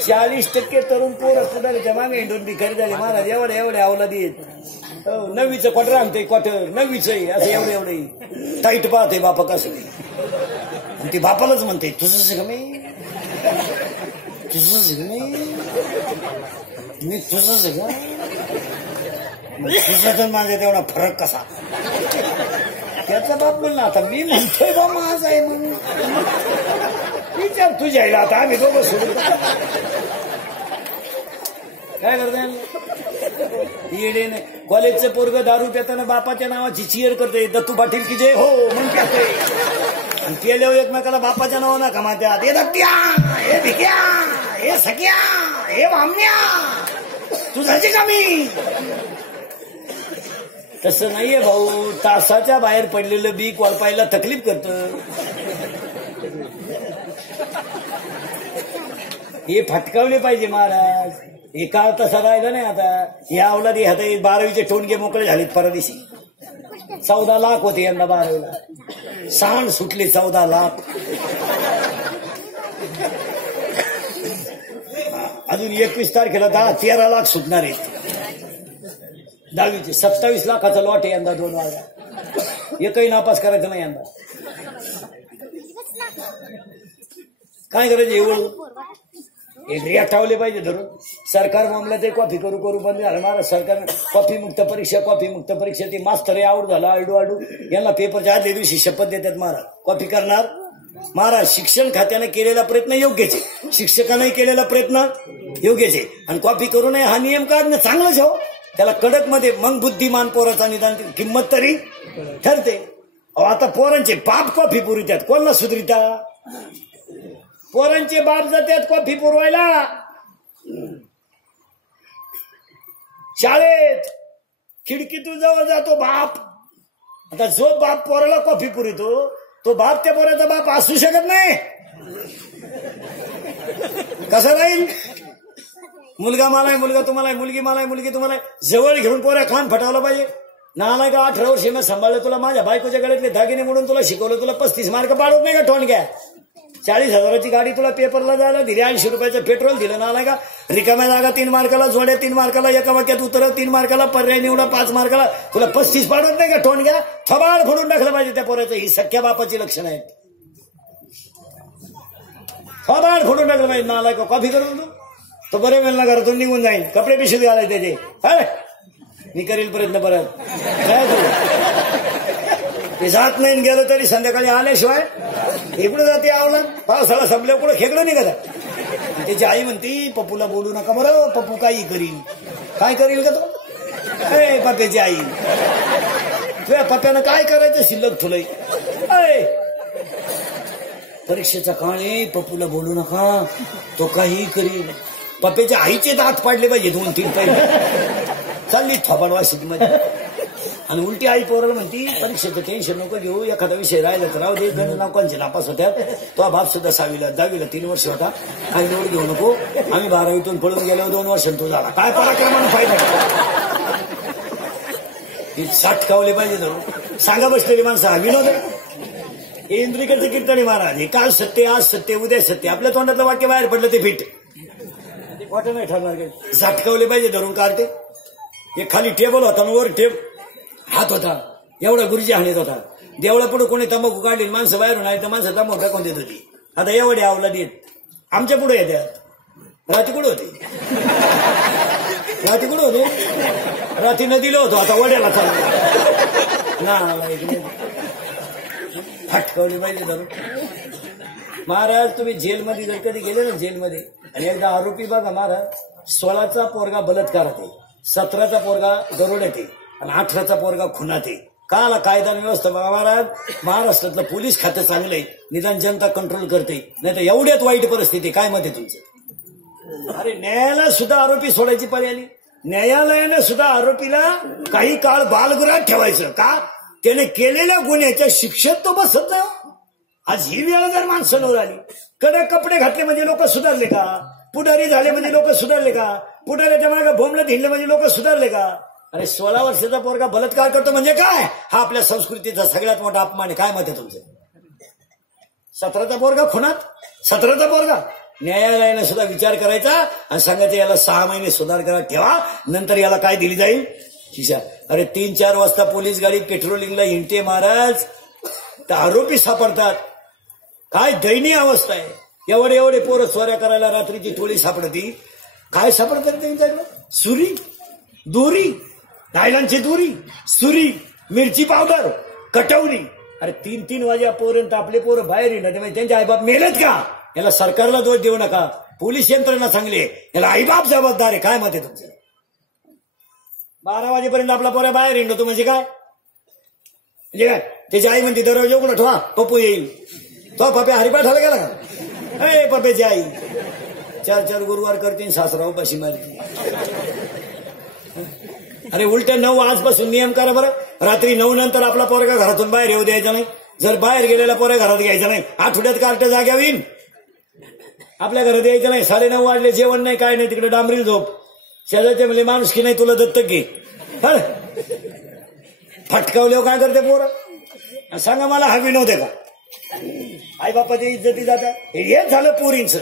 40% तरुण पोरं पुढारीच्या मागे हिंडून भिकारी झाले. महाराज एवढे अवलादी आहेत. 9वीचं क्वार्टर आणते क्वार्टर 9वीच असं एवढे टाईट पाहते बापा कसं. आणि ती बापालाच म्हणते तुझंच का मी, तुझंच का मी तुझंच का. तुझा माझा तेवढा फरक कसा. त्याचा बाप म्हणला आता मी म्हणतोय बा माझा आहे म्हणून. विचार तुझ्या आईला आता आम्ही दोघं सोडून काय करता. येडेने कॉलेजचं पोरग दारू पिताना बापाच्या नावाची चिअर करते. दत्तू पाटील की जय हो म्हणून प्याते. आणि केल्यावर एकमेकाला बापाच्या नावानं कमात्यात. हे दत्त्या, हे भिक्या, हे सख्या, हे वाम्या, तुझाची कमी. तसं नाहीये भाऊ. तासाच्या बाहेर पडलेलं बीक वळपायला तकलीफ करतं. हे फटकावले पाहिजे महाराज. हे काळ तसा राहिला नाही आता. ह्या अवलादी हात 12वीचे टोणगे मोकळे झालेत परदेशी. 14 लाख होते यंदा 12वीला. सांड सुटले 14 लाख. अजून 21 तारखेला 13 लाख सुटणार आहेत. 10वीचे 27 लाखाचा लॉट आहे यंदा 2 वाजा. एकही नापास करायचं नाही यंदा. काय करायचं एवढं. एक रियाठावले पाहिजे धरून. सरकार मामल्यात कॉफी करू बंद झालं. महाराज सरकारनं कॉफी मुक्त परीक्षा ती मास्तर आवड झाला आडू यांना पेपरच्या आदल्या दिवशी शपथ देतात. महाराज कॉफी करणार. महाराज शिक्षण खात्यानं केलेला प्रयत्न योग्यच आहे. शिक्षकांनाही केलेला प्रयत्न योग्यच आहे. आणि कॉफी करू नये हा नियम काढणं चांगलंच हो. त्याला कडक मध्ये मग बुद्धिमान पोराचा निदान किंमत तरी ठरते. आता पोरांचे बाप कॉफी पुरवितात. कोणाला सुधरिता. पोरांचे बाप जातात कॉफी पुरवायला. शाळेत खिडकीतून जवळ जातो बाप. आता जो बाप पोराला कॉफी पुरवतो तो बाप त्या पोराचा बाप असू शकत नाही. कसं राहील. मुलगा मला आहे, मुलगा तुम्हाला आहे, मुलगी मला आहे, मुलगी तुम्हाला आहे. जवळ घेऊन पोऱ्या खान फटावला पाहिजे. नाला का 18 वर्षी मी सांभाळलं तुला. माझ्या बायकोच्या गळ्यातले दागिने म्हणून तुला शिकवलं. तुला 35 मार्क पाडत नाही का ठोणक्या. 40,000ची गाडी तुला पेपरला जायला दिली. 80 रुपयाचं पेट्रोल दिलं. नाला का रिकाम्या जागा 3 मार्काला, जोड्या 3 मार्काला, एका वाक्यात उतरव 3 मार्काला, पर्याय निवडा 5 मार्काला. तुला 35 पाडत नाही का ठोणक्या. थबाड फोडून टाकलं पाहिजे त्या पोऱ्याचं. ही सख्या बापाची लक्षणं आहेत. थबाड फोडून टाकलं पाहिजे. नाला का कॉफी करून तो बरे वेळेला घरातून निघून जाईल. कपडे पिशवीत घालायचे त्याचे. मी करील प्रयत्न परत. काय ते जात नाही गेलं तरी संध्याकाळी आल्याशिवाय इकडे जाते. आवला पावसाळा संपल्यावर कुठं खेकडं निघत. त्याची आई म्हणते पप्पूला बोलू नका बरं. पप्पू काही करील. काय करील का तो. पप्प्याची आई. तुझ्या पप्प्यानं काय करायचं शिल्लक तुला. परीक्षेचा काळ आहे. पप्पूला बोलू नका. तो काही करील. पप्प्याच्या आईचे दात पाडले पाहिजे 2-3 पहिले. चालली थोबाड वाशीमध्ये. आणि उलटी आई पोराला म्हणती परीक्षेचं टेन्शन नको घेऊ. एखादा विषय राहिला तर राहू दे. नाकांचे नापास होत्या. तो बाप सुद्धा 10वीला 3 वर्ष होता. काही निवड घेऊ नको. आम्ही 12वीतून पळून गेलो 2 वर्षांनी तो झाला. काय पराक्रमानं फायदा. साठकावले पाहिजे धरून. सांगा बसलेली माणसं. हा विनोद हे इंद्रिकेचं कीर्तनी महाराज. हे काल सत्य, आज सत्य, उद्या सत्य. आपल्या तोंडातलं वाक्य बाहेर पडलं ते फिट वाटत नाही ठरणार. साठकावले पाहिजे धरून. काढते. एक खाली टेबल होता वर हात होता एवढा गुरुजी हाणीत होता. देवळा पुढे कोणी तंबाखू काढली माणसं बाहेरून आली तर माणसं तंबाखू टाकून देत होती. आता एवढे आवला देत आमच्या पुढे येतात. राती कुठे होते राती कुठे होते राती नदीला होतो आता वड्याला चालतो ना फटकवली पाहिजे धरून. महाराज तुम्ही जेलमध्ये जर कधी गेले ना जेलमध्ये आणि एकदा आरोपी बघा महाराज 16चा पोरगा बलात्कारात आहे, 17चा पोरगा दरोड्यात आहे आणि 18चा पोरगा खुनात आहे. काला कायदा व्यवस्था महाराज महाराष्ट्रातलं पोलीस खातं चांगलंय निदान जनता कंट्रोल करते नाही तर एवढ्यात वाईट परिस्थिती. काय मत आहे तुमचं? अरे न्यायालयात सुद्धा आरोपी सोडायची पाळी आली. न्यायालयाने सुद्धा आरोपीला काही काळ बालगृहात ठेवायचं का त्याने केलेल्या गुन्ह्याच्या शिक्षेत तो बसत नाही. आज ही वेळ जर माणसांवर आली कडक कपडे घातले म्हणजे लोक सुधारले का? पुढारी झाले म्हणजे लोक सुधारले का? पुढाऱ्याच्या मागे भोमलं धिंडले म्हणजे लोक सुधारले का? अरे 16 वर्षाचा पोरगा बलात्कार करतो म्हणजे काय? हा आपल्या संस्कृतीचा सगळ्यात मोठा अपमान आहे. काय मत आहे तुमचं? 17चा पोरगा खुनात 17चा पोरगा. न्यायालयाने सुद्धा विचार करायचा आणि सांगायचं याला 6 महिने सुधार करा ठेवा नंतर याला काय दिली जाईल शिक्षा. अरे 3-4 वाजता पोलीस गाडी पेट्रोलिंगला हिंडते महाराज तर आरोपी सापडतात. काय दयनीय अवस्था आहे. एवढे पोरं चोऱ्या करायला रात्रीची टोळी सापडती. काय सापडतात त्यांच्याकडे? सुरी दोरी नायलॉनची दोरी सुरी मिरची पावडर कटवली. अरे 3-3 वाजा पोरंत आपले पोरं बाहेर येणार त्यांचे आईबाप मेलेत का? याला सरकारला दोष देऊ नका. पोलीस यंत्रणा चांगली आहे याला आईबाप जबाबदार आहे. काय मत आहे तुमचं? 12 वाजेपर्यंत आपला पोरा बाहेर येणार तो म्हणजे काय? म्हणजे काय त्याची आई म्हणते दरवाजा उघडा ठेवा पप्पू येईल. तो पप्पे हरिपाठाला गेला का? अरे पप्पेची आई 4 गुरुवार करतील सासरा उपाशी मारतील. अरे उलट 9 आजपासून नियम करा बरं. रात्री 9 नंतर आपला पोरगा घरातून बाहेर येऊ द्यायचा नाही. जर बाहेर गेलेला पोरगा घरात घ्यायचा नाही. आठवड्यात कार्ट जाग्या होईल. आपल्या घरात यायचं नाही. 9:30 वाजले जेवण नाही काय नाही तिकडे डांबरी झोप. शेजारचे म्हणजे माणूस की नाही तुला दत्तक घे. फटकावले काय करते पोरं सांगा मला. हा विनोद आहे का? आई बापाची इज्जती जाता. हेच झालं पोरींचं.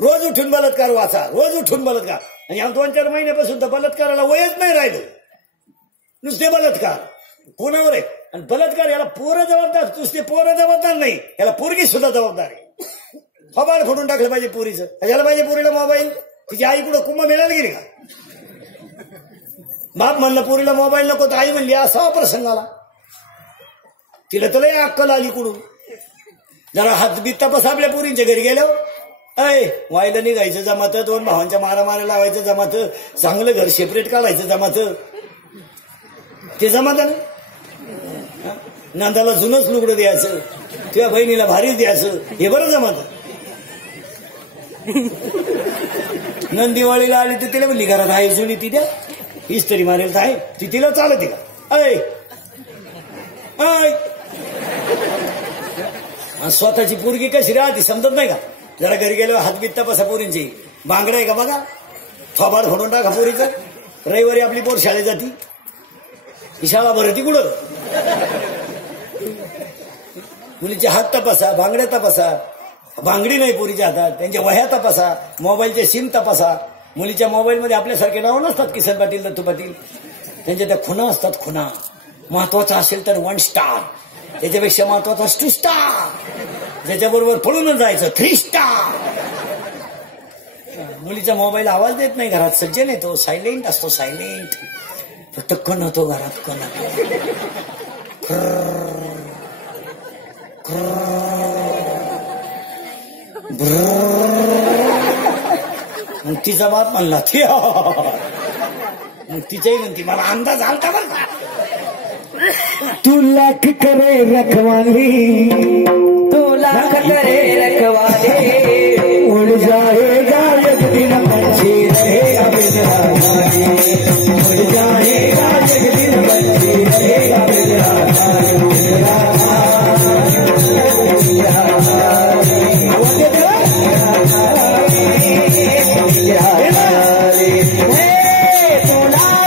रोज उठून बलात्कार वाचा रोज उठून बलात्कार. आणि या 2-4 महिन्यापासून तर बलात्काराला वयच नाही राहिलं. नुसते बलात्कार कोणावर आहे? आणि बलात्कार याला पोरं जबाबदार. नुसते पोरं जबाबदार नाही याला पोरगी सुद्धा जबाबदार आहे. फबाड फोडून टाकलं पाहिजे पोरीचं. याला पाहिजे पोरीला मोबाईल. तिची आई कुठं कुंभ मिळायला गेली का? बाप म्हणलं पोरीला मोबाईल नको तर आई म्हणली असा प्रसंग आला. तिला तर लय अक्कल आली कुठून. जरा हातबीत तपास आपल्या पोरींच्या घरी गेलो व्हायला निघायचं जमात. 2 भावांच्या मारामाऱ्या लावायचं जमात. चांगलं घर सेपरेट काढायचं जमात. ते जमात ना. नंदाला जुनच लुगडं द्यायचं तुझ्या बहिणीला भारीच द्यायचं हे बरं जमात. नंदिवाळीला आली तर तिला म्हणली घरात आहे जुनी ती द्या इस्त्री मारेल तर आहे ती तिला चालते का? स्वतःची पोरगी कशी राहते समजत नाही का? जरा घरी गेल्यावर हातबीत तपासा पोरींची. बांगडा आहे का बघा. थोबाड फोडून टाका पोरीचं. रविवारी आपली पोर शाळेत जाती. ही शाळा भरती कुठं? मुलीचे हात तपासा बांगड्या तपासा. बांगडी नाही पोरीच्या हातात. त्यांच्या वह्या तपासा. मोबाईलचे सिम तपासा. मुलीच्या मोबाईलमध्ये आपल्यासारखे नाव नसतात किसन पाटील दत्तू पाटील. त्यांच्या त्या खुणा असतात खुणा. महत्वाचा असेल तर 1 स्टार. त्याच्यापेक्षा महत्वाचा 2 स्टार. ज्याच्याबरोबर पळूनच जायचं 3 स्टार. मुलीचा मोबाईल आवाज देत नाही घरात. सज्जन येतो सायलेंट असतो सायलेंट. फक्त कण होतो घरात कण. मग तिचा बाप म्हणला मग तिच्याही म्हणती मला अंदाज आलता बरं का. तू लाख करे रखवाली तू लाख करे रखवाली उड़ जाएगा एक दिन बच्ची रहेगा बिजरानी. उड़ जाएगा एक दिन बच्ची रहेगा बिजरानी.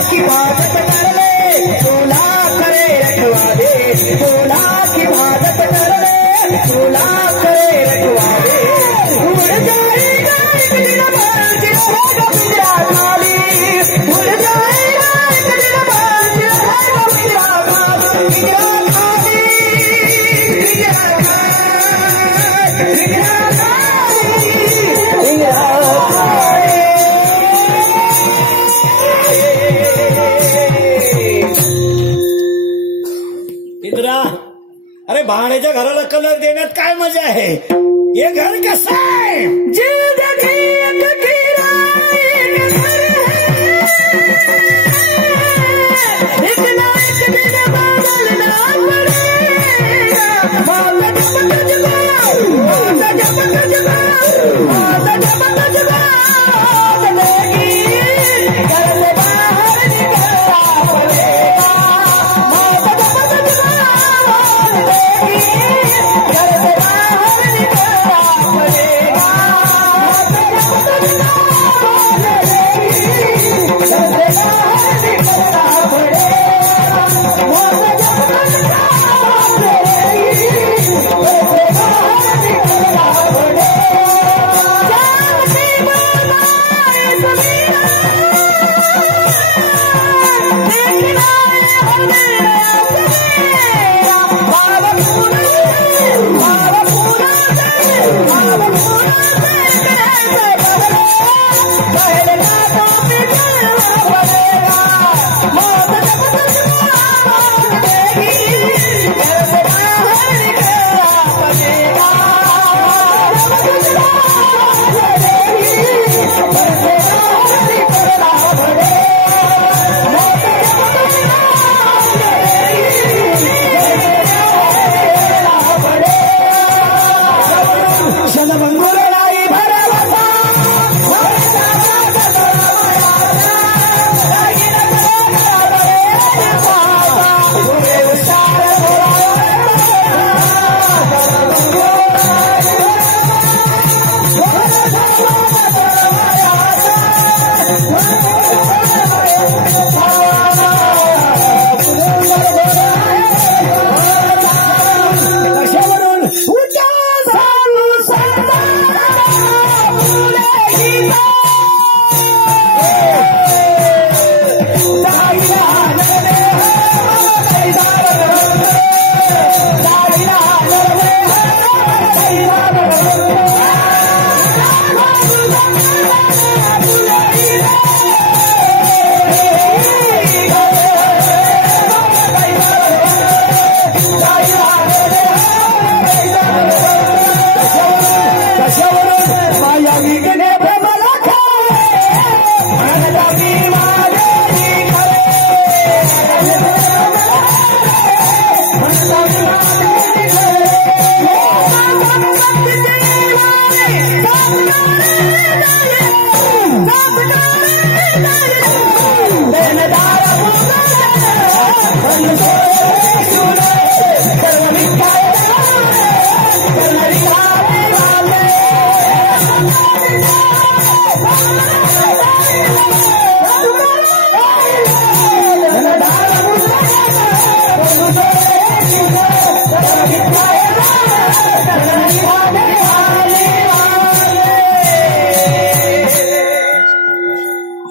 की मदद कर ले, तोला करे रखवाले, भाड्याच्या घराला कलर देण्यात काय मजा आहे? हे घर कसं आहे?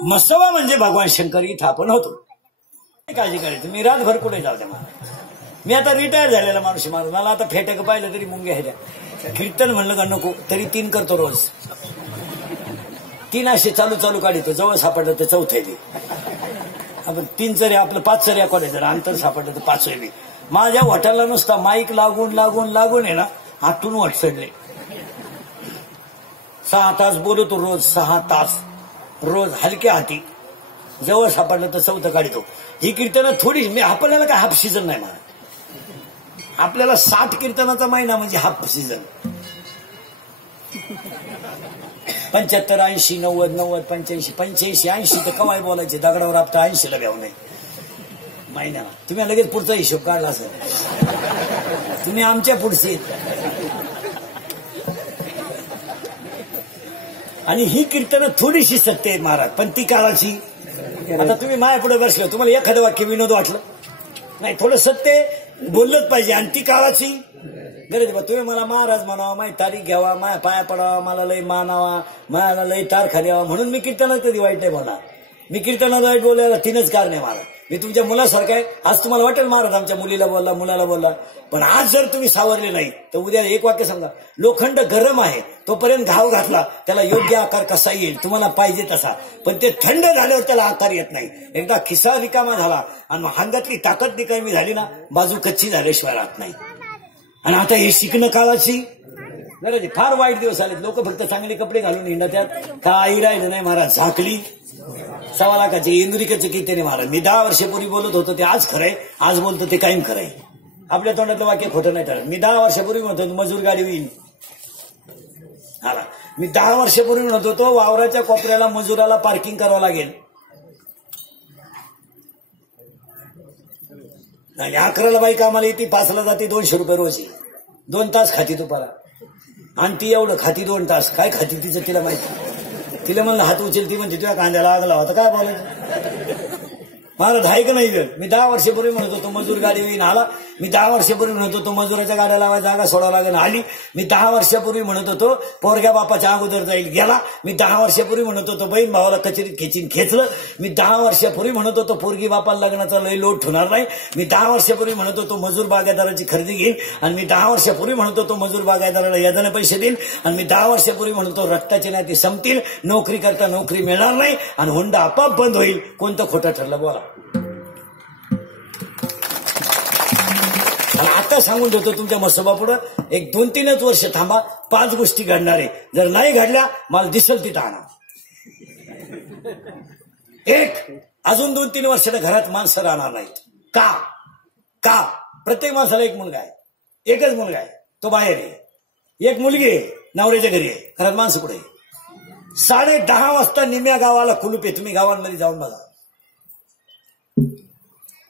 मसवा म्हणजे भगवान शंकर इथं आपण होतो. काळजी करायची मी रातभर कुठे जाऊ द्या मला. मी आता रिटायर झालेला माणूस माणूस मला आता फेटक पाहिलं तरी मुंग्या ह्याच्या. कीर्तन म्हणलं का नको तरी 3 करतो रोज. 3 असे चालू काढतो. जवळ सापडलं तर 4th बी आपण 3 चर्य आपलं 5 चर्या करायचं. अंतर सापडलं तर 5 बी. माझ्या हॉटेलला नुसता माईक लागून आहे ना हातून वाट चढले. 6 तास बोलतो रोज. 6 तास रोज हलक्या हाती. जवळ सापडलं तर 4th काढतो. ही कीर्तनं थोडी मी आपल्याला काय हाफ सीझन नाही मला. आपल्याला 60 कीर्तनाचा महिना म्हणजे हाफ सीझन. 75, 80, 90, 85, 80 तर कवाय बोलायचे. दगडावर आपता 80ला घ्याव नाही महिन्याला. तुम्ही लगेच पुढचा हिशोब काढला असेल. तुम्ही आमच्या पुढचे. आणि ही कीर्तनं थोडीशी सत्य आहेत महाराज पण ती काळाची. आता तुम्ही माया पुढे बसलो तुम्हाला एखादं वाक्य विनोद वाटलं नाही. थोडं सत्य बोललंच पाहिजे. आणि ती काळाची गरज. तुम्ही मला महाराज म्हणावा माझी तारीख घ्यावा माया पाया पडावा मला लय मानावा मला लय तारखा द्यावा म्हणून मी कीर्तनात कधी वाईट नाही बोलणार. मी कीर्तनात वाईट बोलायला 3च कारण आहे मला. मी तुमच्या मुलासारखं आहे. आज तुम्हाला वाटेल महाराज आमच्या मुलीला बोलला मुलाला बोलला पण आज जर तुम्ही सावरले नाही तर उद्या एक वाक्य सांगा. लोखंड गरम आहे तोपर्यंत घाव घातला त्याला योग्य आकार कसा येईल तुम्हाला पाहिजे तसा. पण ते थंड झाल्यावर त्याला आकार येत नाही. एकदा खिसा रिकामा झाला आणि हांगातली ताकद निकामी झाली ना बाजू कच्ची झाल्याशिवाय राहत नाही. आणि आता हे शिकणं काळाची गरज आहे. फार वाईट दिवस आले. लोक फक्त चांगले कपडे घालून हिंडतात, काही राहिलं नाही. महाराज झाकली 1.25 लाखाची इंदुरीकेचं किती महाराज. मी 10 वर्षापूर्वी बोलत होतो ते आज खरंय, आज बोलतो ते कायम खरंय. आपल्या तोंडातलं वाक्य खोटं नाही ठरत. मी 10 वर्षापूर्वी म्हणतो मजूर गाडी होईल. मी 10 वर्षापूर्वी म्हणत होतो वावराच्या कोपऱ्याला मजुराला पार्किंग करावं लागेल. आणि 11ला बाई कामाला येते, 5ला जाते, 200 रुपये रोज. 2 तास खाती तुपाला आणि ती एवढं खाती 2 तास. काय खाती तिचं तिला माहिती. तिला म्हणलं हात उचल, ती म्हणजे तुझ्या कांद्याला आग लावा. काय बोलायचं महाराज आहे का नाही वेळ. मी 10 वर्षापूर्वी म्हणत होतो मजूर गाडी येईन आला. मी 10 वर्षापूर्वी म्हणत होतो मजुराच्या गाड्या लावा जागा सोडावं लागेल आली. मी 10 वर्षापूर्वी म्हणत होतो पोरग्या बापाच्या अगोदर जाईल गेला. मी 10 वर्षापूर्वी म्हणत होतो बहीण भावाला कचेरीत खेचीन खेचलं. मी 10 वर्षापूर्वी म्हणत होतो पोरगी बापाला लग्नाचा लय लोट होणार नाही. मी 10 वर्षापूर्वी म्हणत होतो मजूर बागायतदाराची खरेदी घेईन. आणि मी 10 वर्षापूर्वी म्हणत होतो मजूर बागायतदाराला यादाने पैसे देईल. आणि मी 10 वर्षापूर्वी म्हणतो रक्ताचे नाते संपतील, नोकरी करता नोकरी मिळणार नाही आणि हुंडा आपाप बंद होईल. कोणतं खोटं ठरलं बोला. आता सांगून देतो तुमच्या मसोबापुढं, एक 2-3 वर्ष थांबा, 5 गोष्टी घडणार आहे. जर नाही घडल्या मला दिसल तिथं आणा. 1, अजून 2-3 वर्षाला घरात माणसं राहणार नाहीत. का प्रत्येक माणसाला एक मुलगा आहे, एकच मुलगा आहे, तो बाहेर आहे. एक मुलगी आहे नवऱ्याच्या घरी आहे, घरात माणसं कुठे आहे. 10:30 वाजता निम्या गावाला कुलूप आहे. तुम्ही गावांमध्ये जाऊन बघा.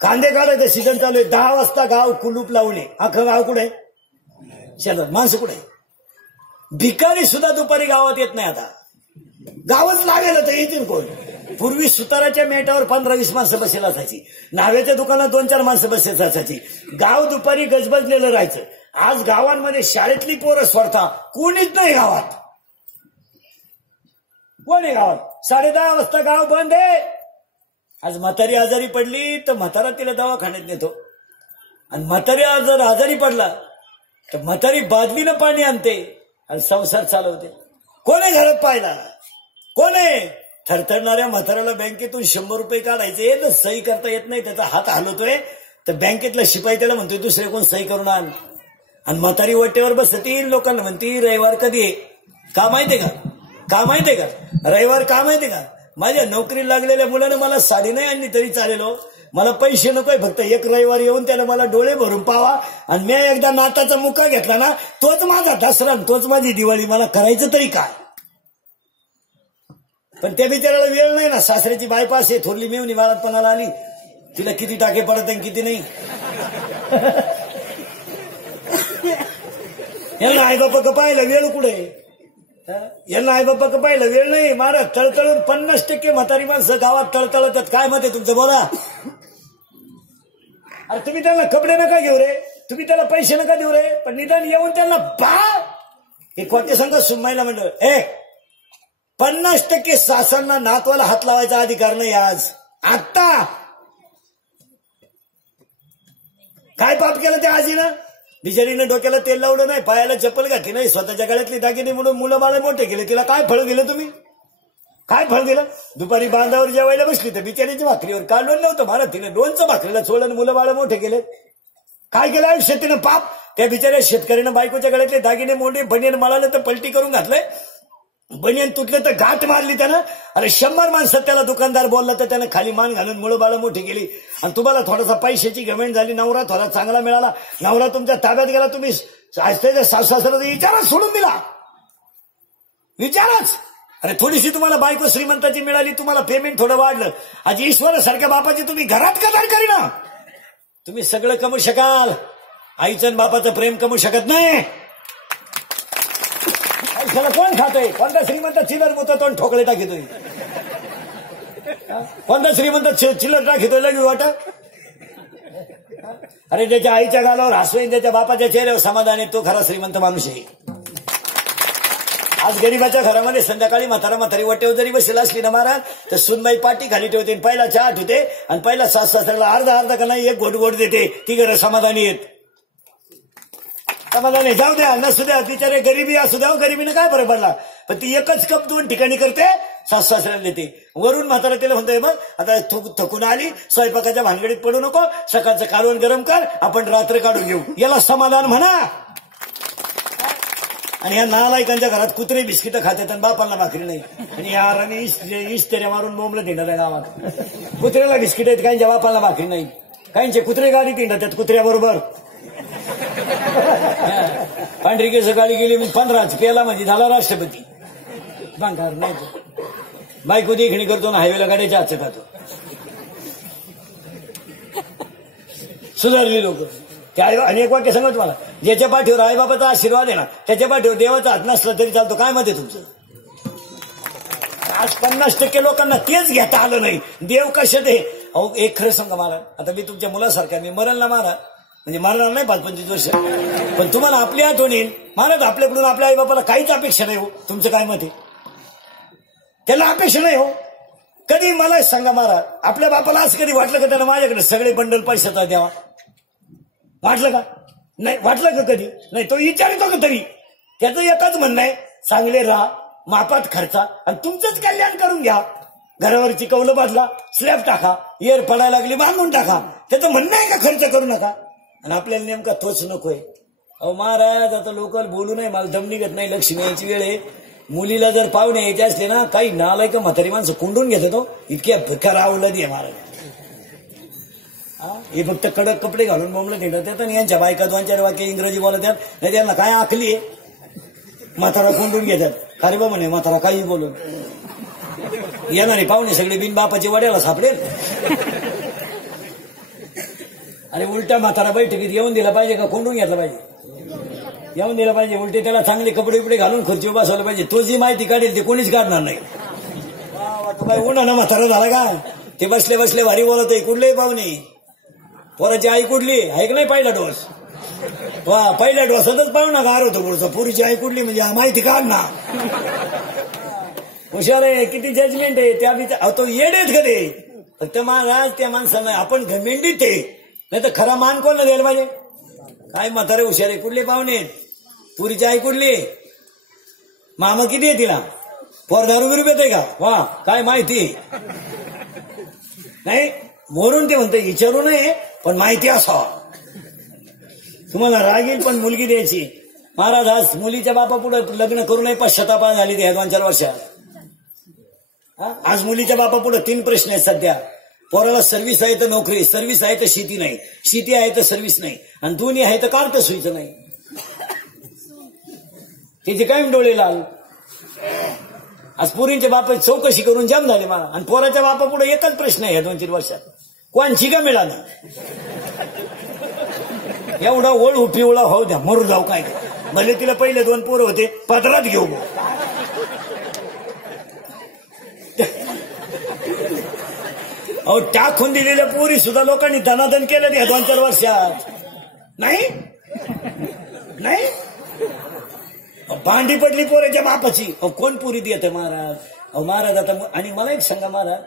कांदे काढायचं सीझन चालू आहे, 10 वाजता गाव कुलूप लावणे. अख्खं गाव कुठे शेतात, माणसं कुठे. भिकारी सुद्धा दुपारी गावात येत नाही. आता गावच लागेल तर येतील कोण. पूर्वी सुताराच्या मेटावर 15-20 माणसं बसेल असायची. न्हाव्याच्या दुकानात 2-4 माणसं बसेल असायची. गाव दुपारी गजबजलेलं राहायचं. आज गावांमध्ये शाळेतली पोरं सोडता कोणीच नाही गावात. कोण आहे गावात. 10:30 वाजता गाव बंद आहे. आज म्हातारी आजारी पडली तर म्हातारा तिला दवाखान्यात नेतो. आणि म्हातारी जर आजारी पडला तर म्हातारी बादलीनं पाणी आणते आणि संसार चालवते. कोणे घरात पाहिला. कोणे थरथरणाऱ्या म्हाताऱ्याला बँकेतून 100 रुपये काढायचे तर सही करता येत नाही, त्याचा हात हलवतोय तर बँकेतला शिपाई त्याला म्हणतोय दुसरे कोण सही करून आण. आणि म्हातारी वाटेवर बसतील, लोकांना म्हणती रविवार कधी आहे. का माहितीये का रविवार का माहितीये का. माझ्या नोकरी लागलेल्या मुलानं मला साडी नाही आणली तरी चालेल. मला पैसे नकोय, फक्त एक रविवार येऊन त्याला मला डोळे भरून पावा. आणि मी एकदा नाताचा मुका घेतला ना, तोच माझा दसरा, तोच माझी दिवाळी. मला करायचं तरी काय. पण त्या बिचाराला वेळ नाही ना. सासऱ्याची बायपास आहे, थोरली मेवणी बाळातपणाला आली, तिला किती टाके पडत आणि किती नाही. यांना आई बापा पाहिलं वेळ कुठे. यांना आई बापा पाहिलं वेळ नाही. महाराज तळतळून 50% म्हातारी माणसं गावात तळतळतात. काय मत आहे तुमचं बोला. अरे तुम्ही त्यांना कपडे नका घेऊ रे, तुम्ही त्याला पैसे नका देऊ रे, पण निदान येऊन त्यांना हे कोणते सांगा सुमायला म्हणलं 50% सासांना नातवाला हात लावायचा अधिकार नाही. आज आता काय पाप केलं त्या आजीनं. बिचारीनं डोक्याला तेल लावलं नाही, पायाला चप्पल घातली नाही, स्वतःच्या गळ्यातली दागिने म्हणून मुलं बाळ मोठे केले. तिला काय फळ दिलं तुम्ही. काय फळ दिलं. दुपारी बांधावर जेवायला बसली तर बिचारीच्या भाकरीवर काढलं नव्हतं महाराज. तिने 2चं भाकरीला सोडलं, मुलं बाळ मोठे केले. काय केलं आयुष्यात तिनं पाप. त्या बिचाऱ्या शेतकऱ्यानं बायकोच्या गळ्यातले दागिने मोडे, बनियन मळालं तर पलटी करून घातलंय. बनियन तुटलं तर घाट मारली त्यानं. अरे 100 माणसात त्याला दुकानदार बोलला तर त्यानं खाली मान घालून मुलं बाळ मोठी केली. आणि तुम्हाला थोडासा पैशाची घमेंट झाली, नवरा थोडा चांगला मिळाला, नवरा तुमच्या ताब्यात गेला, तुम्ही सासू विचारच सोडून दिला. विचारच. अरे थोडीशी तुम्हाला बायको श्रीमंताची मिळाली, तुम्हाला पेमेंट थोडं वाढलं. आज ईश्वरासारख्या बापाची तुम्ही घरात कदर करीना. तुम्ही सगळं कमवू शकाल, आईचं आणि बापाचं प्रेम कमवू शकत नाही. पैशाला कोण खातोय. कोणता श्रीमंत चिल्लर मोठं तोंड ठोकळे टाकितोय. कोणता श्रीमंत चिल्लर टाकितोय लगे वाटत. अरे ज्याच्या आईच्या गालावर हसू येईल, त्याच्या बापाच्या चेहऱ्यावर समाधान आहे, तो खरा श्रीमंत माणूस आहे. आज गरीबाच्या घरामध्ये संध्याकाळी म्हातारी वाटेवर जरी बसलेला असली ना महाराज, तर सुनबाई पाठी खाली ठेवते, पहिला चहा ठेवते आणि पहिला सासऱ्याला अर्धा का नाही 1 घोट देते. ती घरं समाधानी येत. समाधानी जाऊ द्या नसू द्या, बिचारे गरिबी असू द्या, गरिबीनं काय फरक पडला. पण ती एकच कप 2 ठिकाणी करते, सासऱ्याला देते. वरून म्हातारा तिला म्हणतोय मग आता थकून आली, स्वयंपाकाच्या भानगडीत पडू नको, सकाळचं कालवण गरम कर, आपण रात्र काढून घेऊ, याला समाधान म्हणा. आणि या नालायकांच्या घरात कुत्रे बिस्किट खातात आणि बापांना भाकरी नाही. आणि यार आणि इस्त्या मारून बोंबलं तिंडत गावात. कुत्र्याला बिस्किट आहेत, काहींच्या बापाला भाकरी नाही, काहींचे कुत्रे गाडी तिंडत आहेत कुत्र्याबरोबर. पांढरी केस गाडी गेली 15 पेला म्हणजे झाला राष्ट्रपती. भांगार नाही बायको देखणी करतो ना, हायवेला गाड्याच्या हात खातो. सुधारली लोक. अनेक वाक्य सांगत मला, ज्याच्या पाठीवर आई बाबाचा आशीर्वाद आहे ना, त्याच्या पाठीवर देवाचा हात नसला तरी चालतो. काय मत आहे तुमचं? आज 50% लोकांना तेच घेता आलं नाही. देव कशात आहे? अहो एक खरं सांगा महाराज, आता मी तुमच्या मुलासारखा, मी मरणला महाराज म्हणजे मारणार नाही 5-25 वर्ष, पण तुम्हाला आपली आठवण येईल महाराज. आपल्याकडून आपल्या आई बापाला काहीच अपेक्षा नाही हो. तुमचं काय मत आहे? त्याला अपेक्षा नाही हो कधी. मला सांगा महाराज, आपल्या बापाला आज कधी वाटलं का त्याला माझ्याकडे सगळे बंडल पैशाचा द्यावा? वाटलं का? नाही वाटलं का कधी? नाही. तो विचारतो का तरी? त्याचं एकच म्हणणं आहे, चांगले राहा, मापात खर्चा आणि तुमचंच कल्याण करून घ्या. घरावरची कौलं बाजला, स्लॅब टाका, एअर पडायला लागली बांधून टाका. त्याचं म्हणणं आहे का खर्च करू नका? आणि आपल्याला नेमका तोच नकोय. अहो महाराज, आता लोक बोलू नये, मला दम निघत नाही. लक्ष्मी यायची वेळ आहे. मुलीला जर पाहुणे यायचे असले ना, काही नालायक म्हातारी माणसं कुंडून घेतात हो. इतक्या भिकार आवडलं दे महाराज. हे फक्त कडक कपडे घालून बोंबलं देतात आणि यांच्या बायका 2-4 वाक्य इंग्रजी बोलत आहेत. नाही त्यांना काय आखली आहे? म्हातारा कोंडून घेतात. अरे बा म्हणे म्हातारा काही बोलून येणारे पाहुणे सगळे बिन बापाचे वड्याला सापडेल. अरे उलटा म्हातारा बैठकीत येऊन दिला पाहिजे का कोंडून घेतला पाहिजे? येऊन दिला पाहिजे. उलटे त्याला चांगले कपडे बिपडे घालून खुर्चीवर बसवलं पाहिजे. तो जी माहिती काढेल ते कोणीच काढणार नाही. तू काय उन्हानं म्हातारा झाला का? ते बसले बसले भारी बोलत आहे. कुठले पाहुणे? पोराची आई कुठली? ऐक नाही पहिला डोस. वा पहिल्या डोसातच पाहुणा गार होतो पुढचा. पुरीची आई कुठली म्हणजे माहिती काढ ना. हुशार आहे. किती जजमेंट आहे त्या. तो येडेत का ते? फक्त महाराज त्या माणसांना आपण घमेंडीत आहे. नाही तर खरा मान कोणला द्यायला पाहिजे? काय म्हातारे हुशार आहे. कुठले पाहुणे? पुरीची आई कुठली? मामा किती आहे तिला? पोर दारू बिरू येते का? वा काय माहिती नाही. मोरून ते म्हणते विचारू नये पण माहिती असावं. तुम्हाला राग येईल पण मुलगी द्यायची. महाराज आज मुलीच्या बापा पुढे लग्न करू नये पश्चाताप झाली त्या 2-4 वर्षात. आज मुलीच्या बापा पुढे 3 प्रश्न आहेत सध्या. पोराला सर्व्हिस आहे तर नोकरी, सर्व्हिस आहे तर शेती नाही, शेती आहे तर सर्व्हिस नाही, आणि दोन्ही आहे तर कार तर सुईचं नाही. तिचे काय डोळे लाल. आज पोरींच्या बापा चौकशी करून जाम झाले मला. आणि पोराच्या बापा पुढे एकच प्रश्न आहे 2-4 वर्षात, कोणची का मिळालं? एवढा ओळ पिवळा हो द्या, मरू जाऊ काय. भले तिला पहिले 2 पोरं होते, पदरात घेऊ. अहो टाकून दिलेल्या पोरी सुद्धा लोकांनी धनाधन केलं या 2-4 वर्षात. नाही नाही भांडी पडली पोराच्या बापाची. अहो कोण पुरी देते महाराज? अहो महाराज आता. आणि मला एक सांगा महाराज,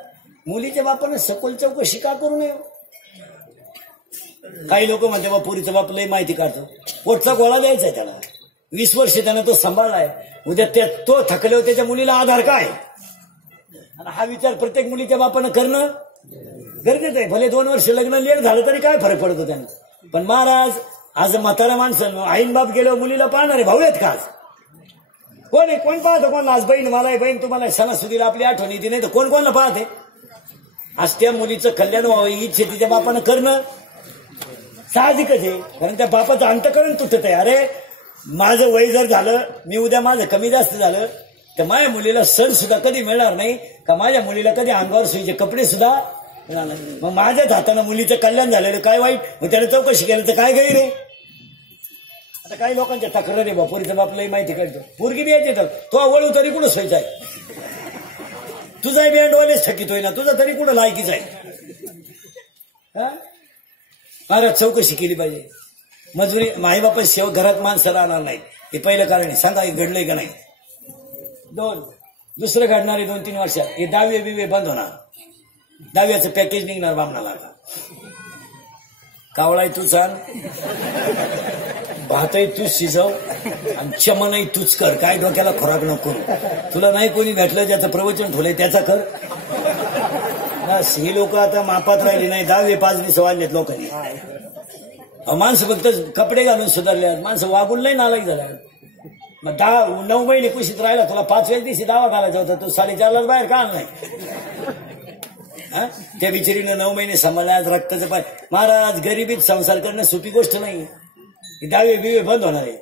मुलीच्या बापानं सखोल चौकशी का करू नये? काही लोक म्हणते बा पुरीचा बाप लय माहिती काढतो. पोटचा गोळा द्यायचा त्याला. 20 वर्ष त्यानं तो सांभाळलाय. उद्या तो थकल्यावर त्याच्या मुलीला आधार काय? आणि हा विचार प्रत्येक मुलीच्या बापानं करणं गरजेचं आहे. भले 2 वर्ष लग्न लेट झालं तरी काय फरक पडतो त्यांना. पण महाराज आज म्हातारा माणसं आईन बाप गेल्यावर मुलीला पाहणारे भाऊ आहेत का? कोण आहे? कोण पाहतो कोणला? आज बहीण मला आहे, बहीण तुम्हाला सणासुदीला आपली आठवण येते, नाही तर कोण कोणला पाहते? आज त्या मुलीचं कल्याण व्हावं ही इच्छा तिच्या बापानं करणं साहजिकच आहे. कारण त्या बापाचं अंतकरण तुटत आहे. अरे माझं वय जर झालं, मी उद्या माझं कमी जास्त झालं तर माझ्या मुलीला सण सुद्धा कधी मिळणार नाही का? माझ्या मुलीला कधी अंगावर सुईचे कपडे सुद्धा मिळणार नाही. मग माझ्याच हातानं मुलीचं कल्याण झालेलं काय वाईट? मग त्याने चौकशी केलं तर काय गैर आहे? आता काही लोकांच्या तक्रार आहे, पोरीचं बापलाही माहिती काढतो. पोरगी द्यायची तर तो वळू तरी कुठं सोयचा आहे? तुझाही बँडवालेच थकीतोय ना, तुझा तरी कुठं लायकीच आहे? महाराज चौकशी केली पाहिजे. मजुरी माईबापा शेव घरात माणसं राहणार नाही, हे पहिलं कारण आहे. सांगा हे घडलंय का नाही? 2 दुसरं घडणारे 2-3 वर्षात हे 10वे बिवे बंद होणार. 10व्याचं पॅकेज निघणार बामणाला. कावळाही तूच आण, भातही तूच शिजव आणि चमनही तूच कर. काय डोक्याला खोराक नको. तुला नाही कोणी भेटलं ज्याचं प्रवचन ठेवलंय त्याचा कर. बस ही लोक आता मापात राहिली नाही. 10-5 वाढलेत लोकांनी. माणसं फक्त कपडे घालून सुधारले. माणसं वागून नाही नालायक झाला. मग 9 महिने कुशीत राहिला. तुला 5व्या दिवशी दावा घालायचा होता. तू 4:30 बाहेर का नाही? त्या बिचारीनं 9 महिने सांभाळल्या. आज रक्ताचं पाय. महाराज गरिबीत संसार करणं सोपी गोष्ट नाही. 10वे बिवे बंद होणार आहे.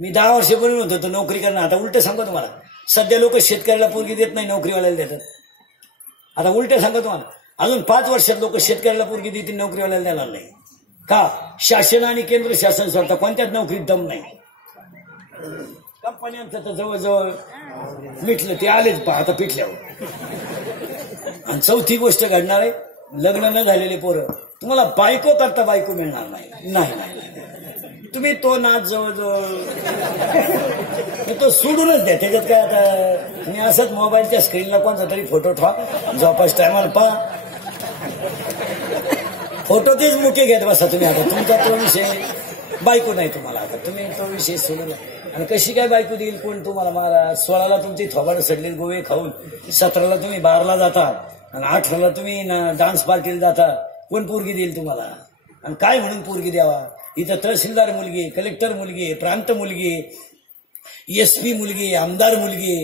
मी 10 वर्ष बनवून होतो नोकरी करणं. आता उलट सांगतो तुम्हाला. सध्या लोक शेतकऱ्याला पोरगी देत नाही, नोकरीवाल्याला देतात. आता उलट सांगतो तुम्हाला. अजून 5 वर्षात लोक शेतकऱ्याला पोरगी देतील, नोकरीवाल्याला देणार नाही. का? शासन आणि केंद्र शासन स्वतः कोणत्याच नोकरीत दम नाही. कंपन्यांचं तर जवळजवळ मिटलं. ते आलेच पहा आता पिटल्यावर. आणि चौथी गोष्ट घडणार आहे. लग्न न झालेले पोरं तुम्हाला बायको करता बायको मिळणार नाही. नाही तुम्ही तो नाच जवळजवळ तो सोडूनच द्या. त्याच्यात काय आता तुम्ही असंच मोबाईलच्या स्क्रीनला कोणता तरी फोटो ठेवा. झोपास टायमाला पहा. फोटो तेच मुके घेत बसा तुम्ही. आता तुमचा तो विषय बायको नाही तुम्हाला. आता तुम्ही तो विषय सोडून. आणि कशी काय बायको देईल कोण तुम्हाला? महाराज 16ला तुमची थोबाड सडली गोवे खाऊन, 17ला तुम्ही बारला जाता आणि 18ला तुम्ही डान्स पार्टीला जाता. कोण पोरगी देईल तुम्हाला? आणि काय म्हणून पोरगी द्यावा? इथं तहसीलदार मुलगी, कलेक्टर मुलगी, प्रांत मुलगी, SP मुलगी, आमदार मुलगी.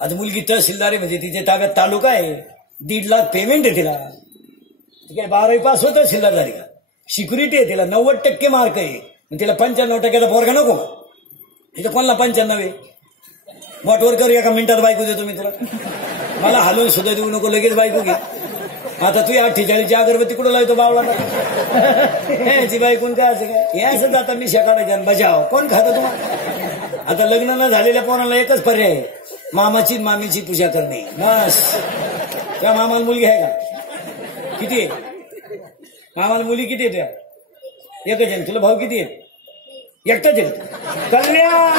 आता मुलगी तहसीलदार आहे म्हणजे तिच्या ताब्यात तालुका आहे. 1.5 लाख पेमेंट आहे तिला. काय 12वी पास होत तहसीलदार झाली का? सिक्युरिटी आहे तिला. 90% मार्क आहे. तिला 95% पोरगा नको. इथं कोणाला 95 आहे? वॉटवर कर. एका मिनिटात बायको देतो मी तुला. मला हलवून सुद्धा देऊ नको. लगेच बायको घे. आता तू 48ची अगरबत्ती कुठं लावतो बावला? ह्याची बायकून काय असं काय? हे असंच आता मी शेकाडायच्या बजाव. कोण खातं तुम्हाला? आता लग्न न झालेल्या पोराला एकच पर्याय आहे. मामाची मामीची पूजा करणे. बस. त्या मामाला मुलगी आहे का? किती आहे? मामाला मुली किती आहे? त्या एकच आहे. तुला भाऊ किती आहे? एकटाच आहे. कल्याण.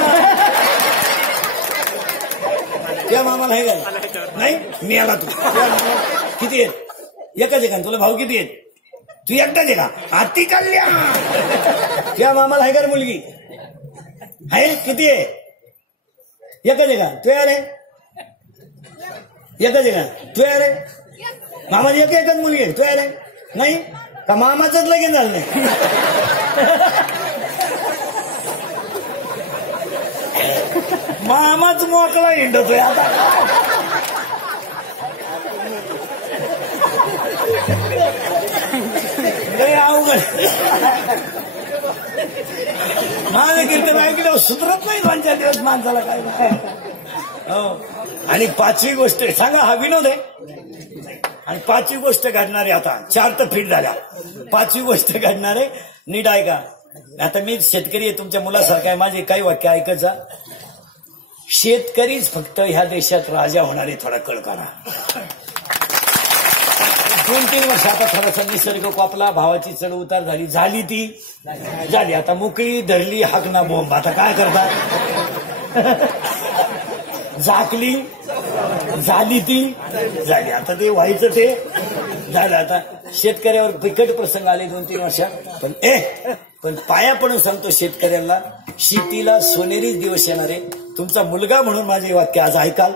त्या मामाला आहे का? नाही. मी आला तू. किती आहेत? एकच आहे का? तुला भाऊ किती आहेत? तू एकटाच आहे का? अति कल्याण. त्या मामाला आहे का मुलगी? आहे. किती आहे? एकच आहे का? तू यार आहे. एकच आहे का? तू यार आहे. मामाला एकच मुलगी आहे. तू यार आहे. नाही का? मामाच लगेच झालं नाही. मामाच मोकळा हिंडतोय आता. अवघड. माझं कीर्तन ऐकलं सुधरत नाही 2-4 दिवस माणसाला. काय हो. आणि 5वी गोष्ट सांगा. हा विनोद आहे. आणि 5वी गोष्ट घडणार आहे. आता 4 तर फिट झाल्या. 5वी गोष्ट घडणार आहे. नीट ऐका. आता मी शेतकरी आहे. तुमच्या मुलासारखा आहे. माझे काही वाक्य ऐकायचा. शेतकरीच फक्त ह्या देशात राजा होणारे. थोडा कळ करा. 2-3 वर्ष आता थोडासा निसर्ग कोपला. भावाची चढ उतार झाली ती झाली. आता मोकळी धरली हाकना बोंब. आता काय करतात? झाकली झाली ती झाली. आता ते व्हायचं ते झालं. आता शेतकऱ्यावर बिकट प्रसंग आले 2-3 वर्षात. पण पाया पडून सांगतो शेतकऱ्यांना, शेतीला सोनेरीच दिवस येणार आहे. तुमचा मुलगा म्हणून माझे वाक्य आज ऐकाल.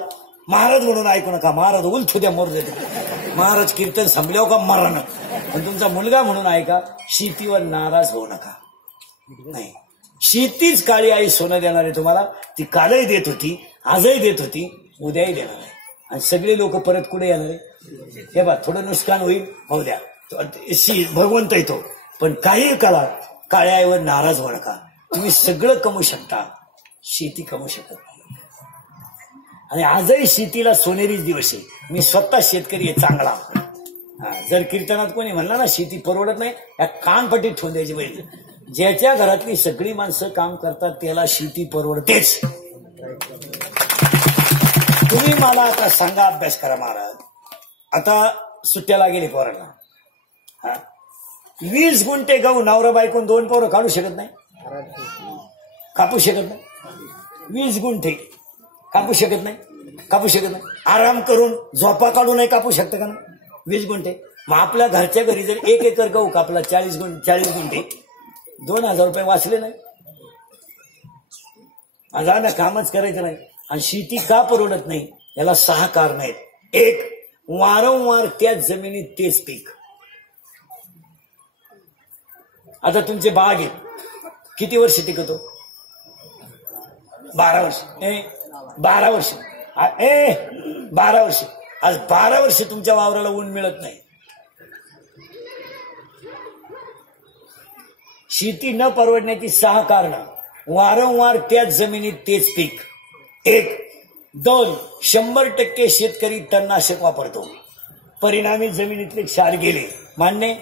महाराज म्हणून ऐकू नका. महाराज उलथू द्या मोर देते. महाराज कीर्तन संपल्यावर का मरण. पण तुमचा मुलगा म्हणून ऐका. शेतीवर नाराज होऊ नका. नाही. शेतीच काळी आई सोनं देणार आहे तुम्हाला. ती कालही देत होती, आजही देत होती, उद्याही देणार आहे. आणि सगळे लोक परत कुठे येणार आहे? हे बा थोडं नुकसान होईल होऊ द्या. भगवंत येतो. पण काही काळात काळ्या आईवर नाराज होऊ नका. तुम्ही सगळं कमवू शकता, शेती कमवू शकत नाही. आणि आजही शेतीला सोनेरीच दिवस आहे. मी स्वतः शेतकरी आहे चांगला. जर कीर्तनात कोणी म्हणला ना शेती परवडत नाही, या कानपट्टीत ठेवून द्यायची पाहिजे. ज्याच्या घरातली सगळी माणसं काम करतात त्याला शेती परवडतेच. तुम्ही मला आता सांगा. अभ्यास करा महाराज. आता सुट्ट्याला गेले पोरांना. 20 गुंठे गहू नवरा बायकोन 2 पोरं काढू शकत नाही, कापू शकत नाही. 20 गुंठे कापू शकत नाही, कापू शकत नाही. आराम करून झोपा काढू नाही कापू शकतं का ना? 20 गुंठे मग आपल्या घरच्या घरी जर 1 एकर गहू कापला 40 गुंठे 2,000 रुपये वाचले नाही. आज कामच करायचं नाही. आणि शेती का परवडत नाही याला 6 कारण आहेत. 1, वारंवार त्याच जमिनीत तेच पीक. आता तुमचे बाग आहेत, किती वर्ष टिकतो? 12 वर्ष. 12 वर्ष. 12 वर्ष. आज 12 वर्ष तुमच्या वावराला ऊन मिळत नाही. शेती न परवडण्याची 6 कारण. वारंवार त्याच जमिनीत तेच पीक. 1. 2. 100% शेतकरी तणनाशक वापरतो, परिणामी जमिनीतले क्षार गेले. मान्य.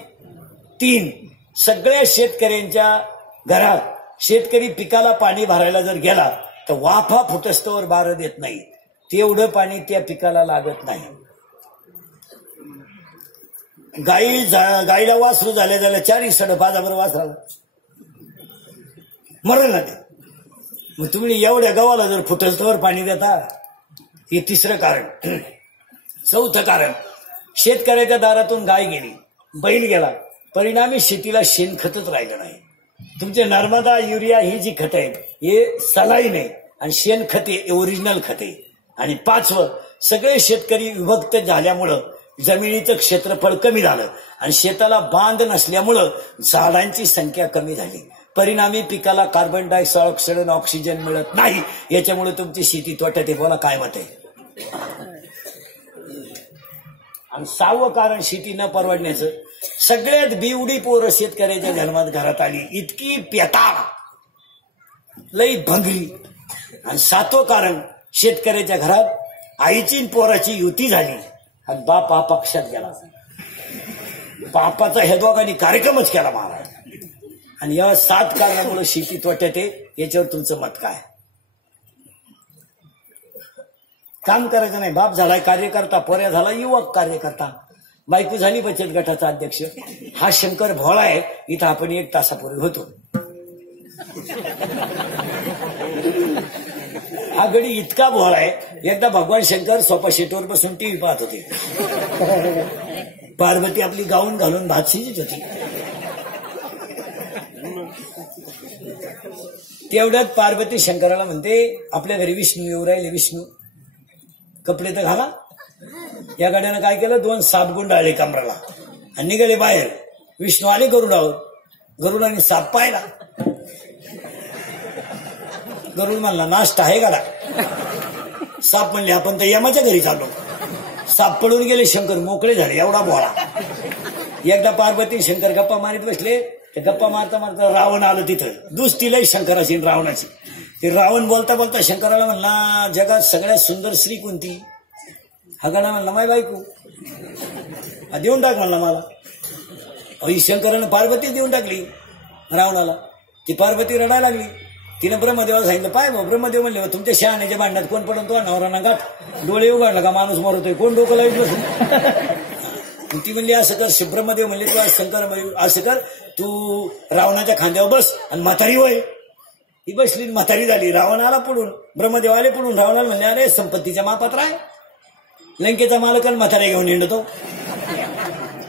3. सगळ्या शेतकऱ्यांच्या घरात शेतकरी पिकाला पाणी भरायला जर गेला तर वाफा फुटस्तवर बारं देत नाही. तेवढं पाणी त्या पिकाला लागत नाही. गाईला वासरू झाल्या 4.5 वासराला मरण ना ते. मग तुम्ही एवढ्या गव्हाला जर फुटस्तवर पाणी देता. हे 3रं कारण. 4थं कारण, शेतकऱ्याच्या दारातून गाय गेली, बैल गेला, परिणामी शेतीला शेणखतच राहिलं नाही. तुमचे नर्मदा, युरिया ही जी खतं आहेत हे सलाईन आहे आणि शेणखते ओरिजिनल खते. आणि 5वं, सगळे शेतकरी विभक्त झाल्यामुळं जमिनीचं क्षेत्रफळ कमी झालं आणि शेताला बांध नसल्यामुळं झाडांची संख्या कमी झाली. परिणामी पिकाला कार्बन डायऑक्साईड आणि ऑक्सिजन मिळत नाही. याच्यामुळे तुमची शेती तोट्यात आहे. बोला काय मत आहे? आणि 6वं कारण शेती न परवडण्याचं, सगळ्यात बिवडी पोरं शेतकऱ्याच्या जन्मात घरात आली, इतकी पेटाळ, लई भंगरी. आणि 7वं कारण, शेतकऱ्याच्या घरात आईची पोराची युती झाली आणि बाप हा पक्षात गेला. बापाचा ह्या दोघांनी कार्यक्रमच केला महाराज. आणि या 7 कारणामुळे शेती तोट्यात आहे. याच्यावर तुमचं मत काय? काम करायचं नाही. बाप झालाय कार्यकर्ता, पोऱ्या झाला युवक कार्यकर्ता, बायको झाली बचत गटाचा अध्यक्ष. हा शंकर भोळा आहे. इथं आपण 1 तासापूर्वी होतो. हा गडी इतका भोळा आहे. एकदा भगवान शंकर सोफा सेटवर बसून टीव्ही पाहत होते. पार्वती आपली गाऊन घालून भात शिजत होती. तेवढ्यात पार्वती शंकराला म्हणते, आपल्या घरी विष्णू येऊ राहिले, विष्णू कपडे तर घाला. या गाड्यानं काय केलं, 2 साप गुंडाळले कमराला आणि निघाले बाहेर. विष्णू आले गरुडावर. गरुडाने साप पाहिला. गरुड म्हणला, नाश्ता आहे गाडा. साप म्हणले, आपण तर यमाच्या घरी चाललो. साप पडून गेले. शंकर मोकळे झाले. एवढा भोळा. एकदा पार्वती शंकर गप्पा मारीत बसले. ते गप्पा मारता मारता रावण आलं तिथं. दुसती लई शंकराची रावणाची. ते रावण बोलता बोलता शंकराला म्हणला, जगात सगळ्यात सुंदर स्त्री कोणती? हा गाणा म्हणला, माय बायको. देऊन टाक म्हणला मला. ही शंकरानं पार्वती देऊन टाकली रावणाला. ती पार्वती रडायला लागली. तिने ब्रह्मदेवाला सांगितलं, पाय भाऊ. ब्रह्मदेव म्हणले, तुमच्या शहाण्याच्या भांडणात कोण पडून तो नवराना गाठ. डोळे उघडला का माणूस मरतोय, कोण डोकं लावत बसून. ती म्हणली, असं कर. ब्रह्मदेव म्हणले, तू शंकर असं कर, तू रावणाच्या खांद्यावर बस आणि म्हातारी होय. ही बसली, म्हातारी झाली. रावण आला पडून, ब्रह्मदेव आले पडून. रावणाला म्हणले, अरे संपत्तीच्या मापात्र आहे, लंकेचा मालक म्हाताऱ्या घेऊन येतो.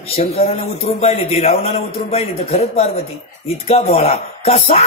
शंकरानं उतरून पाहिली, ती रावणानं उतरून पाहिली तर खरंच पार्वती. इतका भोळा कसा.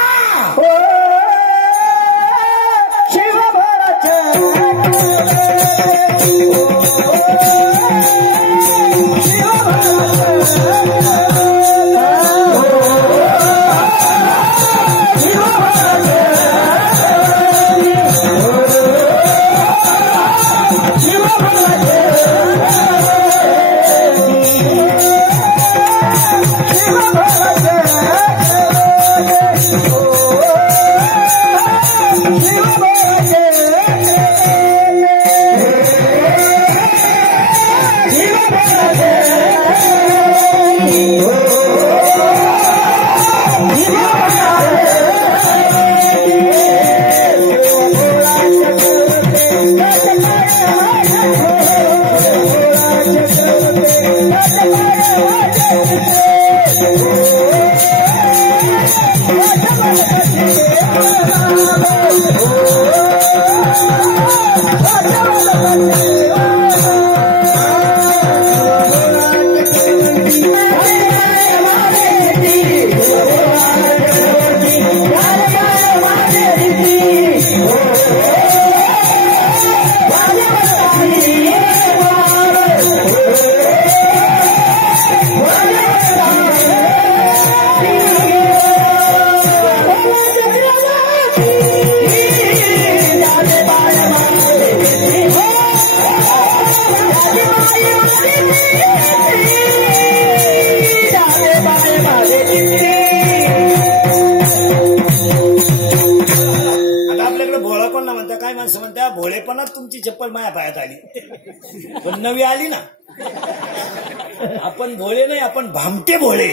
भोळेपणात तुमची चप्पल माया पायात आली, पण नवी आली ना. आपण भोळे नाही, आपण भामटे भोळे.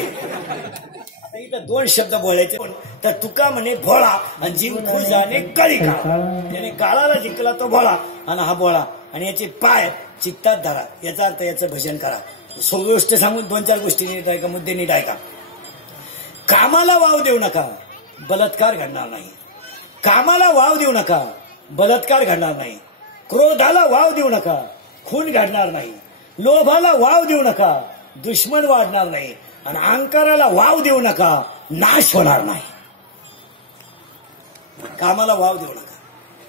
इथं 2 शब्द बोलायचे. तर तुका म्हणे भोळा आणि जिंकू जाणे कळी काळा. त्याने काळाला जिंकला तो भोळा आणि हा भोळा. आणि याचे पाय चित्तात धरा. याचा अर्थ याचं भजन करा. गोष्ट सांगून 2-4 गोष्टी नीट ऐका, मुद्दे नीट ऐका. कामाला वाव देऊ नका, बलात्कार घडणार नाही. कामाला वाव देऊ नका, बलात्कार घडणार नाही. क्रोधाला वाव देऊ नका, खून घडणार नाही. लोभाला वाव देऊ नका, दुश्मन वाढणार नाही. आणि अहंकाराला वाव देऊ नका, नाश होणार नाही. कामाला वाव देऊ नका,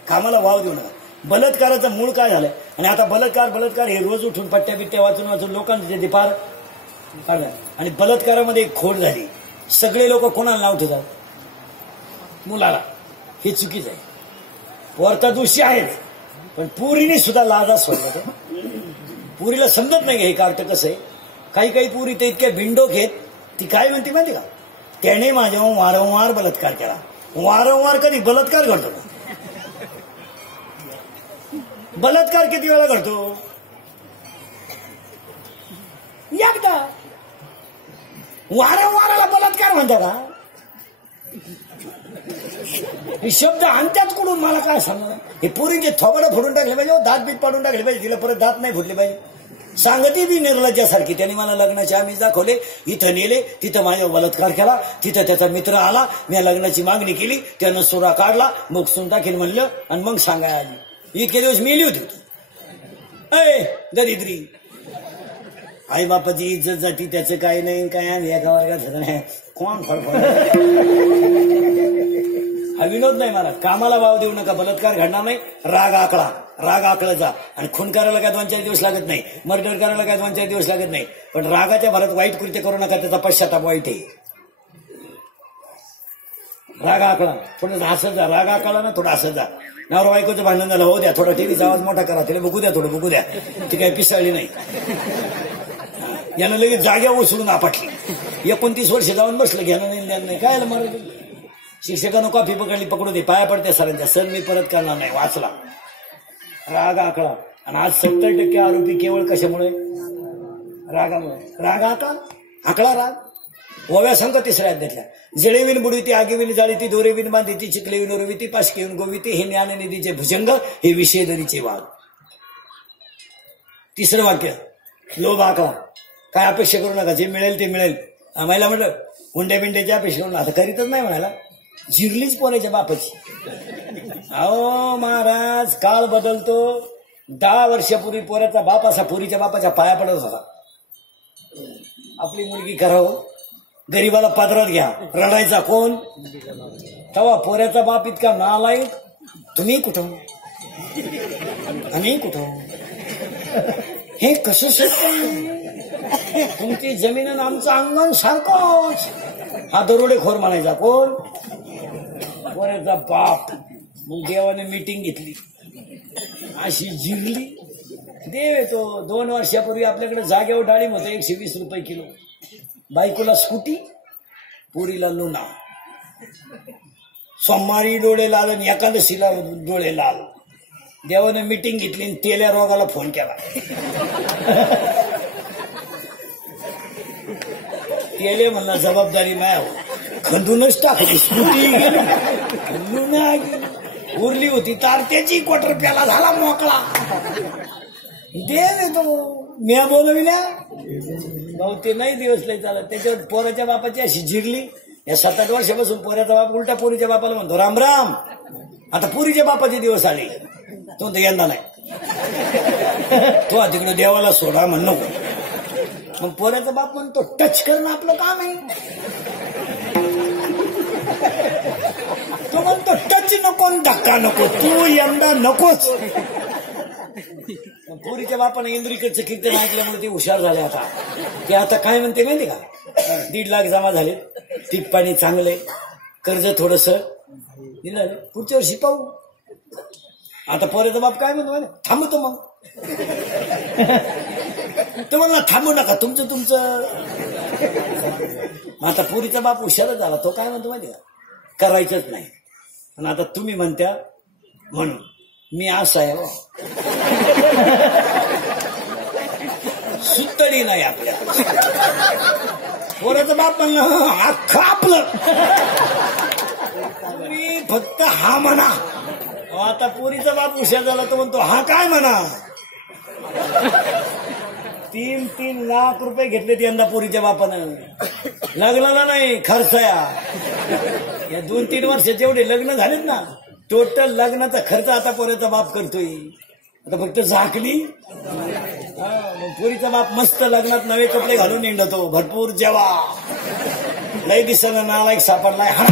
कामाला वाव देऊ नका. बलात्काराचं मूळ काय झालंय? आणि आता बलात्कार हे रोज उठून पट्ट्या बिट्ट्या वाचून लोकांचे ते पार काढलं. आणि बलात्कारामध्ये एक खोड झाली. सगळे लोक कोणाला नाव ठेवतात? मुलाला. हे चुकीचं आहे. पोरता दोषी आहेच, पण पुरीने सुद्धा लाजा सोडला. पुरीला समजत नाही हे कार्ट कसं आहे. काही पुरी ते इतक्या भिंडोक आहेत. ती काय म्हणते माहिती का? त्याने माझ्यावर वारंवार बलात्कार केला. वारंवार कधी बलात्कार घडतो का? बलात्कार किती वेळा घडतो? एकदा. वारंवाराला बलात्कार म्हणता का? हे शब्द आणत्याच कुठून मला काय सांगणार? हे पुरीचे थोबडं फोडून टाकले पाहिजे, दात बीत पाडून टाकले पाहिजे. तिला परत दात नाही फुटले पाहिजे. सांगती बी निर्लज्जासारखी. त्याने मला लग्नाचे आमिष दाखवले, इथं नेले, तिथं माझ्यावर बलात्कार केला, तिथं त्याचा मित्र आला, मी लग्नाची मागणी केली, त्यानं सुरा काढला, मग सून टाकेल म्हणलं आणि मग सांगायला आली. इतके दिवस मेली होती. अय दरिद्री, आई बापाची इज्जत जाती, त्याचं काही नाही. काय आम्ही एका वर्गात नाही. कोण फडफड? हा विनोद नाही मला. कामाला वाव देऊ नका, बलात्कार घडणार नाही. राग आकळा जा. आणि खून करायला काय 2-4 दिवस लागत नाही. मर्डर करायला काय 2-4 दिवस लागत नाही. पण रागाच्या भरात वाईट कृत्य करू नका, त्याचा पश्चाताप वाईट आहे. राग आकळा, थोडं हसत जा. राग आकळा ना, थोडं हसत जा. नवरा बायकोचं भांडण झालं, होऊ द्या. थोडा टीव्हीचा आवाज मोठा करा, तिला बघू द्या, थोडं बघू द्या. ती काही पिसाळली नाही. यानं लगेच जाग्यावर उचलून आपटली. 29 वर्ष जाऊन बसलं, घ्यायला नाही. काय मराठी शिक्षकानं कॉफी पकडू दे, पाया पडते सरांच्या. सर मी परत करणार नाही. वाचला. राग आकळा. आणि आज 70% आरोपी केवळ कशामुळे? रागामुळे. राग आकळा राग. ओव्या संघ 3ऱ्या अध्यायातल्या. जळेविन बुडविती, आगीविन जाळीती, दोरेविन बांधिती, चिखलेविन उरविती, पाशकेविन गोविती, हे ज्ञाननिधीचे भुजंग, हे विषयदरीचे वाघ. 3रं वाक्य. लोभ आकळा. काय अपेक्षा करू नका, जे मिळेल ते मिळेल. आम्हाला म्हटलं हुंड्या बिंड्याची अपेक्षा करून आता करीतच नाही म्हणाला. जिरलीच पोराच्या बापाची. अहो महाराज, काळ बदलतो. 10 वर्षापूर्वी पोऱ्याचा बाप असा पुरीच्या बापाच्या पाया पडत होता. आपली मुलगी करावं, गरीबाला पदरात घ्या. रडायचा कोण? तेव्हा पोऱ्याचा बाप इतका नालायक. तुम्ही कुठं, आम्ही कुठं, हे कसं शक्य? तुमची जमीन आणि आमचं अंगण सारखंच. हा दरोडेखोर म्हणायचा कोण? पोऱ्याचा बाप. मग देवाने मीटिंग घेतली, अशी जिरली. देव येतो. 2 वर्षापूर्वी आपल्याकडे जागेवर डाळिंब होतं 120 रुपये किलो. बायकोला स्कूटी, पुरीला लुना. सोमवारी डोळे लाल आणि एकादशीला डोळे लाल. देवाने मीटिंग घेतली आणि तेल्या रोगाला फोन केला. तेले म्हणला जबाबदारी माया खंदूनच टाकली. स्कूटी लुना उरली होती तार, त्याची क्वार्टर प्याला झाला मोकळा. देव येतो. मी बोलविल्या भाऊ ते नाही दिवस लय चालत. त्याच्यावर पोराच्या बापाची अशी जिरली. या 7-8 वर्षापासून पोऱ्याचा बाप उलटा पुरीच्या बापाला म्हणतो राम राम. आता पुरीच्या बापाचे दिवस आले. तो तर यंदा नाही. तो तिकडे देवाला सोडा म्हण नको. मग पोऱ्याचा बाप म्हणतो टच करणं आपलं काम आहे. तो म्हणतो टच नको, धक्का नको, तू यंदा नकोच. पोरीच्या बापाने इंद्रिकडचं कीर्तन ऐकल्यामुळे ते हुशार झाले. आता काय म्हणते माहिती का? 1.5 लाख जमा झाले, पीक पाणी चांगलंय, कर्ज थोडस दिलं, पुढच्या वर्षी पाहू. आता पोऱ्याचा बाप काय म्हणतो? थांबतो. मग तो म्हणला थांबू नका, तुमचं. आता पुरीचा बाप हुशारच झाला. तो काय म्हणतो माहिती का? करायचंच नाही. आणि आता तुम्ही म्हणत्या म्हणून मी असा आहे हो. सुतळी नाही आपल्या पोराचं बाप म्हणलं अख्खं आपलं. मी फक्त हा म्हणा. आता पोरीचा बाप हुशार झाला तो म्हणतो हा काय म्हणा. 3-3 लाख रुपये घेतलेत यंदा पोरीच्या बापानं. लग्नाला नाही खर्चया. या 2-3 वर्षाचे एवढे लग्न झालेत ना, टोटल लग्नाचा खर्च आता पोरीचा बाप करतोय. आता फक्त झाकली. मग पोरीचा बाप मस्त लग्नात नवे कपडे घालून निंडतो, भरपूर जेवा. लई दिसना नालायक सापडलाय हा.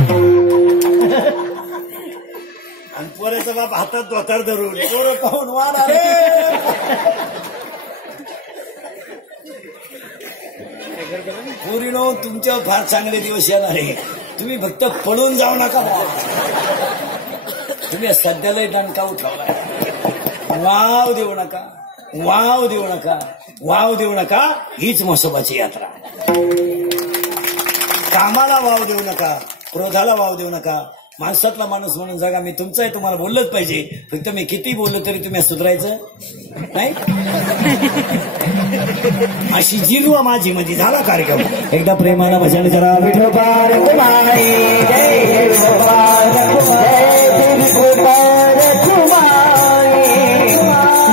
आणि पोऱ्याचा बाप हातात धोतर धरून पोरं पाहून वारा रे. पोरीनो तुमच्यावर फार चांगले दिवस येणार आहे. तुम्ही फक्त पळून जाऊ नका. तुम्ही सध्यालाही दणका उठवला. वाव देऊ नका, वाव देऊ नका, वाव देऊ नका. हीच म्हसोबाची यात्रा. कामाला वाव देऊ नका, क्रोधाला वाव देऊ नका. माणसातला माणूस म्हणून जगा. मी तुमचं आहे, तुम्हाला बोललंच पाहिजे. फक्त मी किती बोललो तरी तुम्ही सुधारायचं नाही. अशी जिरवा माझी मध्ये झाला कार्यक्रम. एकदा प्रेमाला भजन करा. विठोबा रखुमाई जय विठोबा रखुमाई विठोबा रखुमाई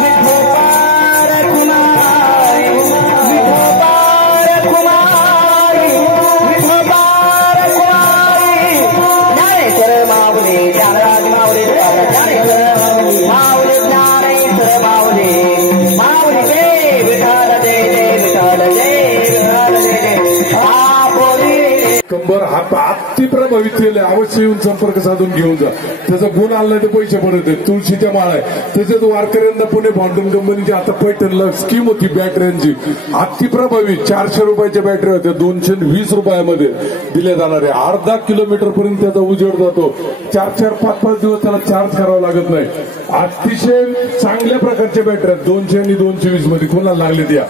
विठोबा रखुमाई विठोबा रखुमाई विठोबा रखुमाई. ज्ञानेश्वर माऊली ज्ञानराज माऊली ज्ञानेश्वर माऊली ज्ञानेश्वर माऊली माऊली जय विठाल जय जय विठाल जय विठाल जय जय. कंबर हात अति प्रभावित केले. अवश्य येऊन संपर्क साधून घेऊन जा. त्याचा गुण आला ते पैसे पडत आहेत. तुळशीच्या माळा आहे. त्याच्यात वारकऱ्यांना पुणे फॉन्टन कंपनीची आता पैठणला स्कीम होती बॅटऱ्यांची. अति प्रभावित 400 रुपयाच्या बॅटरी होत्या 220 रुपयामध्ये दिल्या जाणारे. अर्धा किलोमीटर पर्यंत त्याचा उजेड जातो. 4-4, 5-5 दिवस त्याला चार्ज करावा लागत नाही. अतिशय चांगल्या प्रकारच्या बॅटऱ्या 200 आणि 220 मध्ये कोणाला लागले त्या.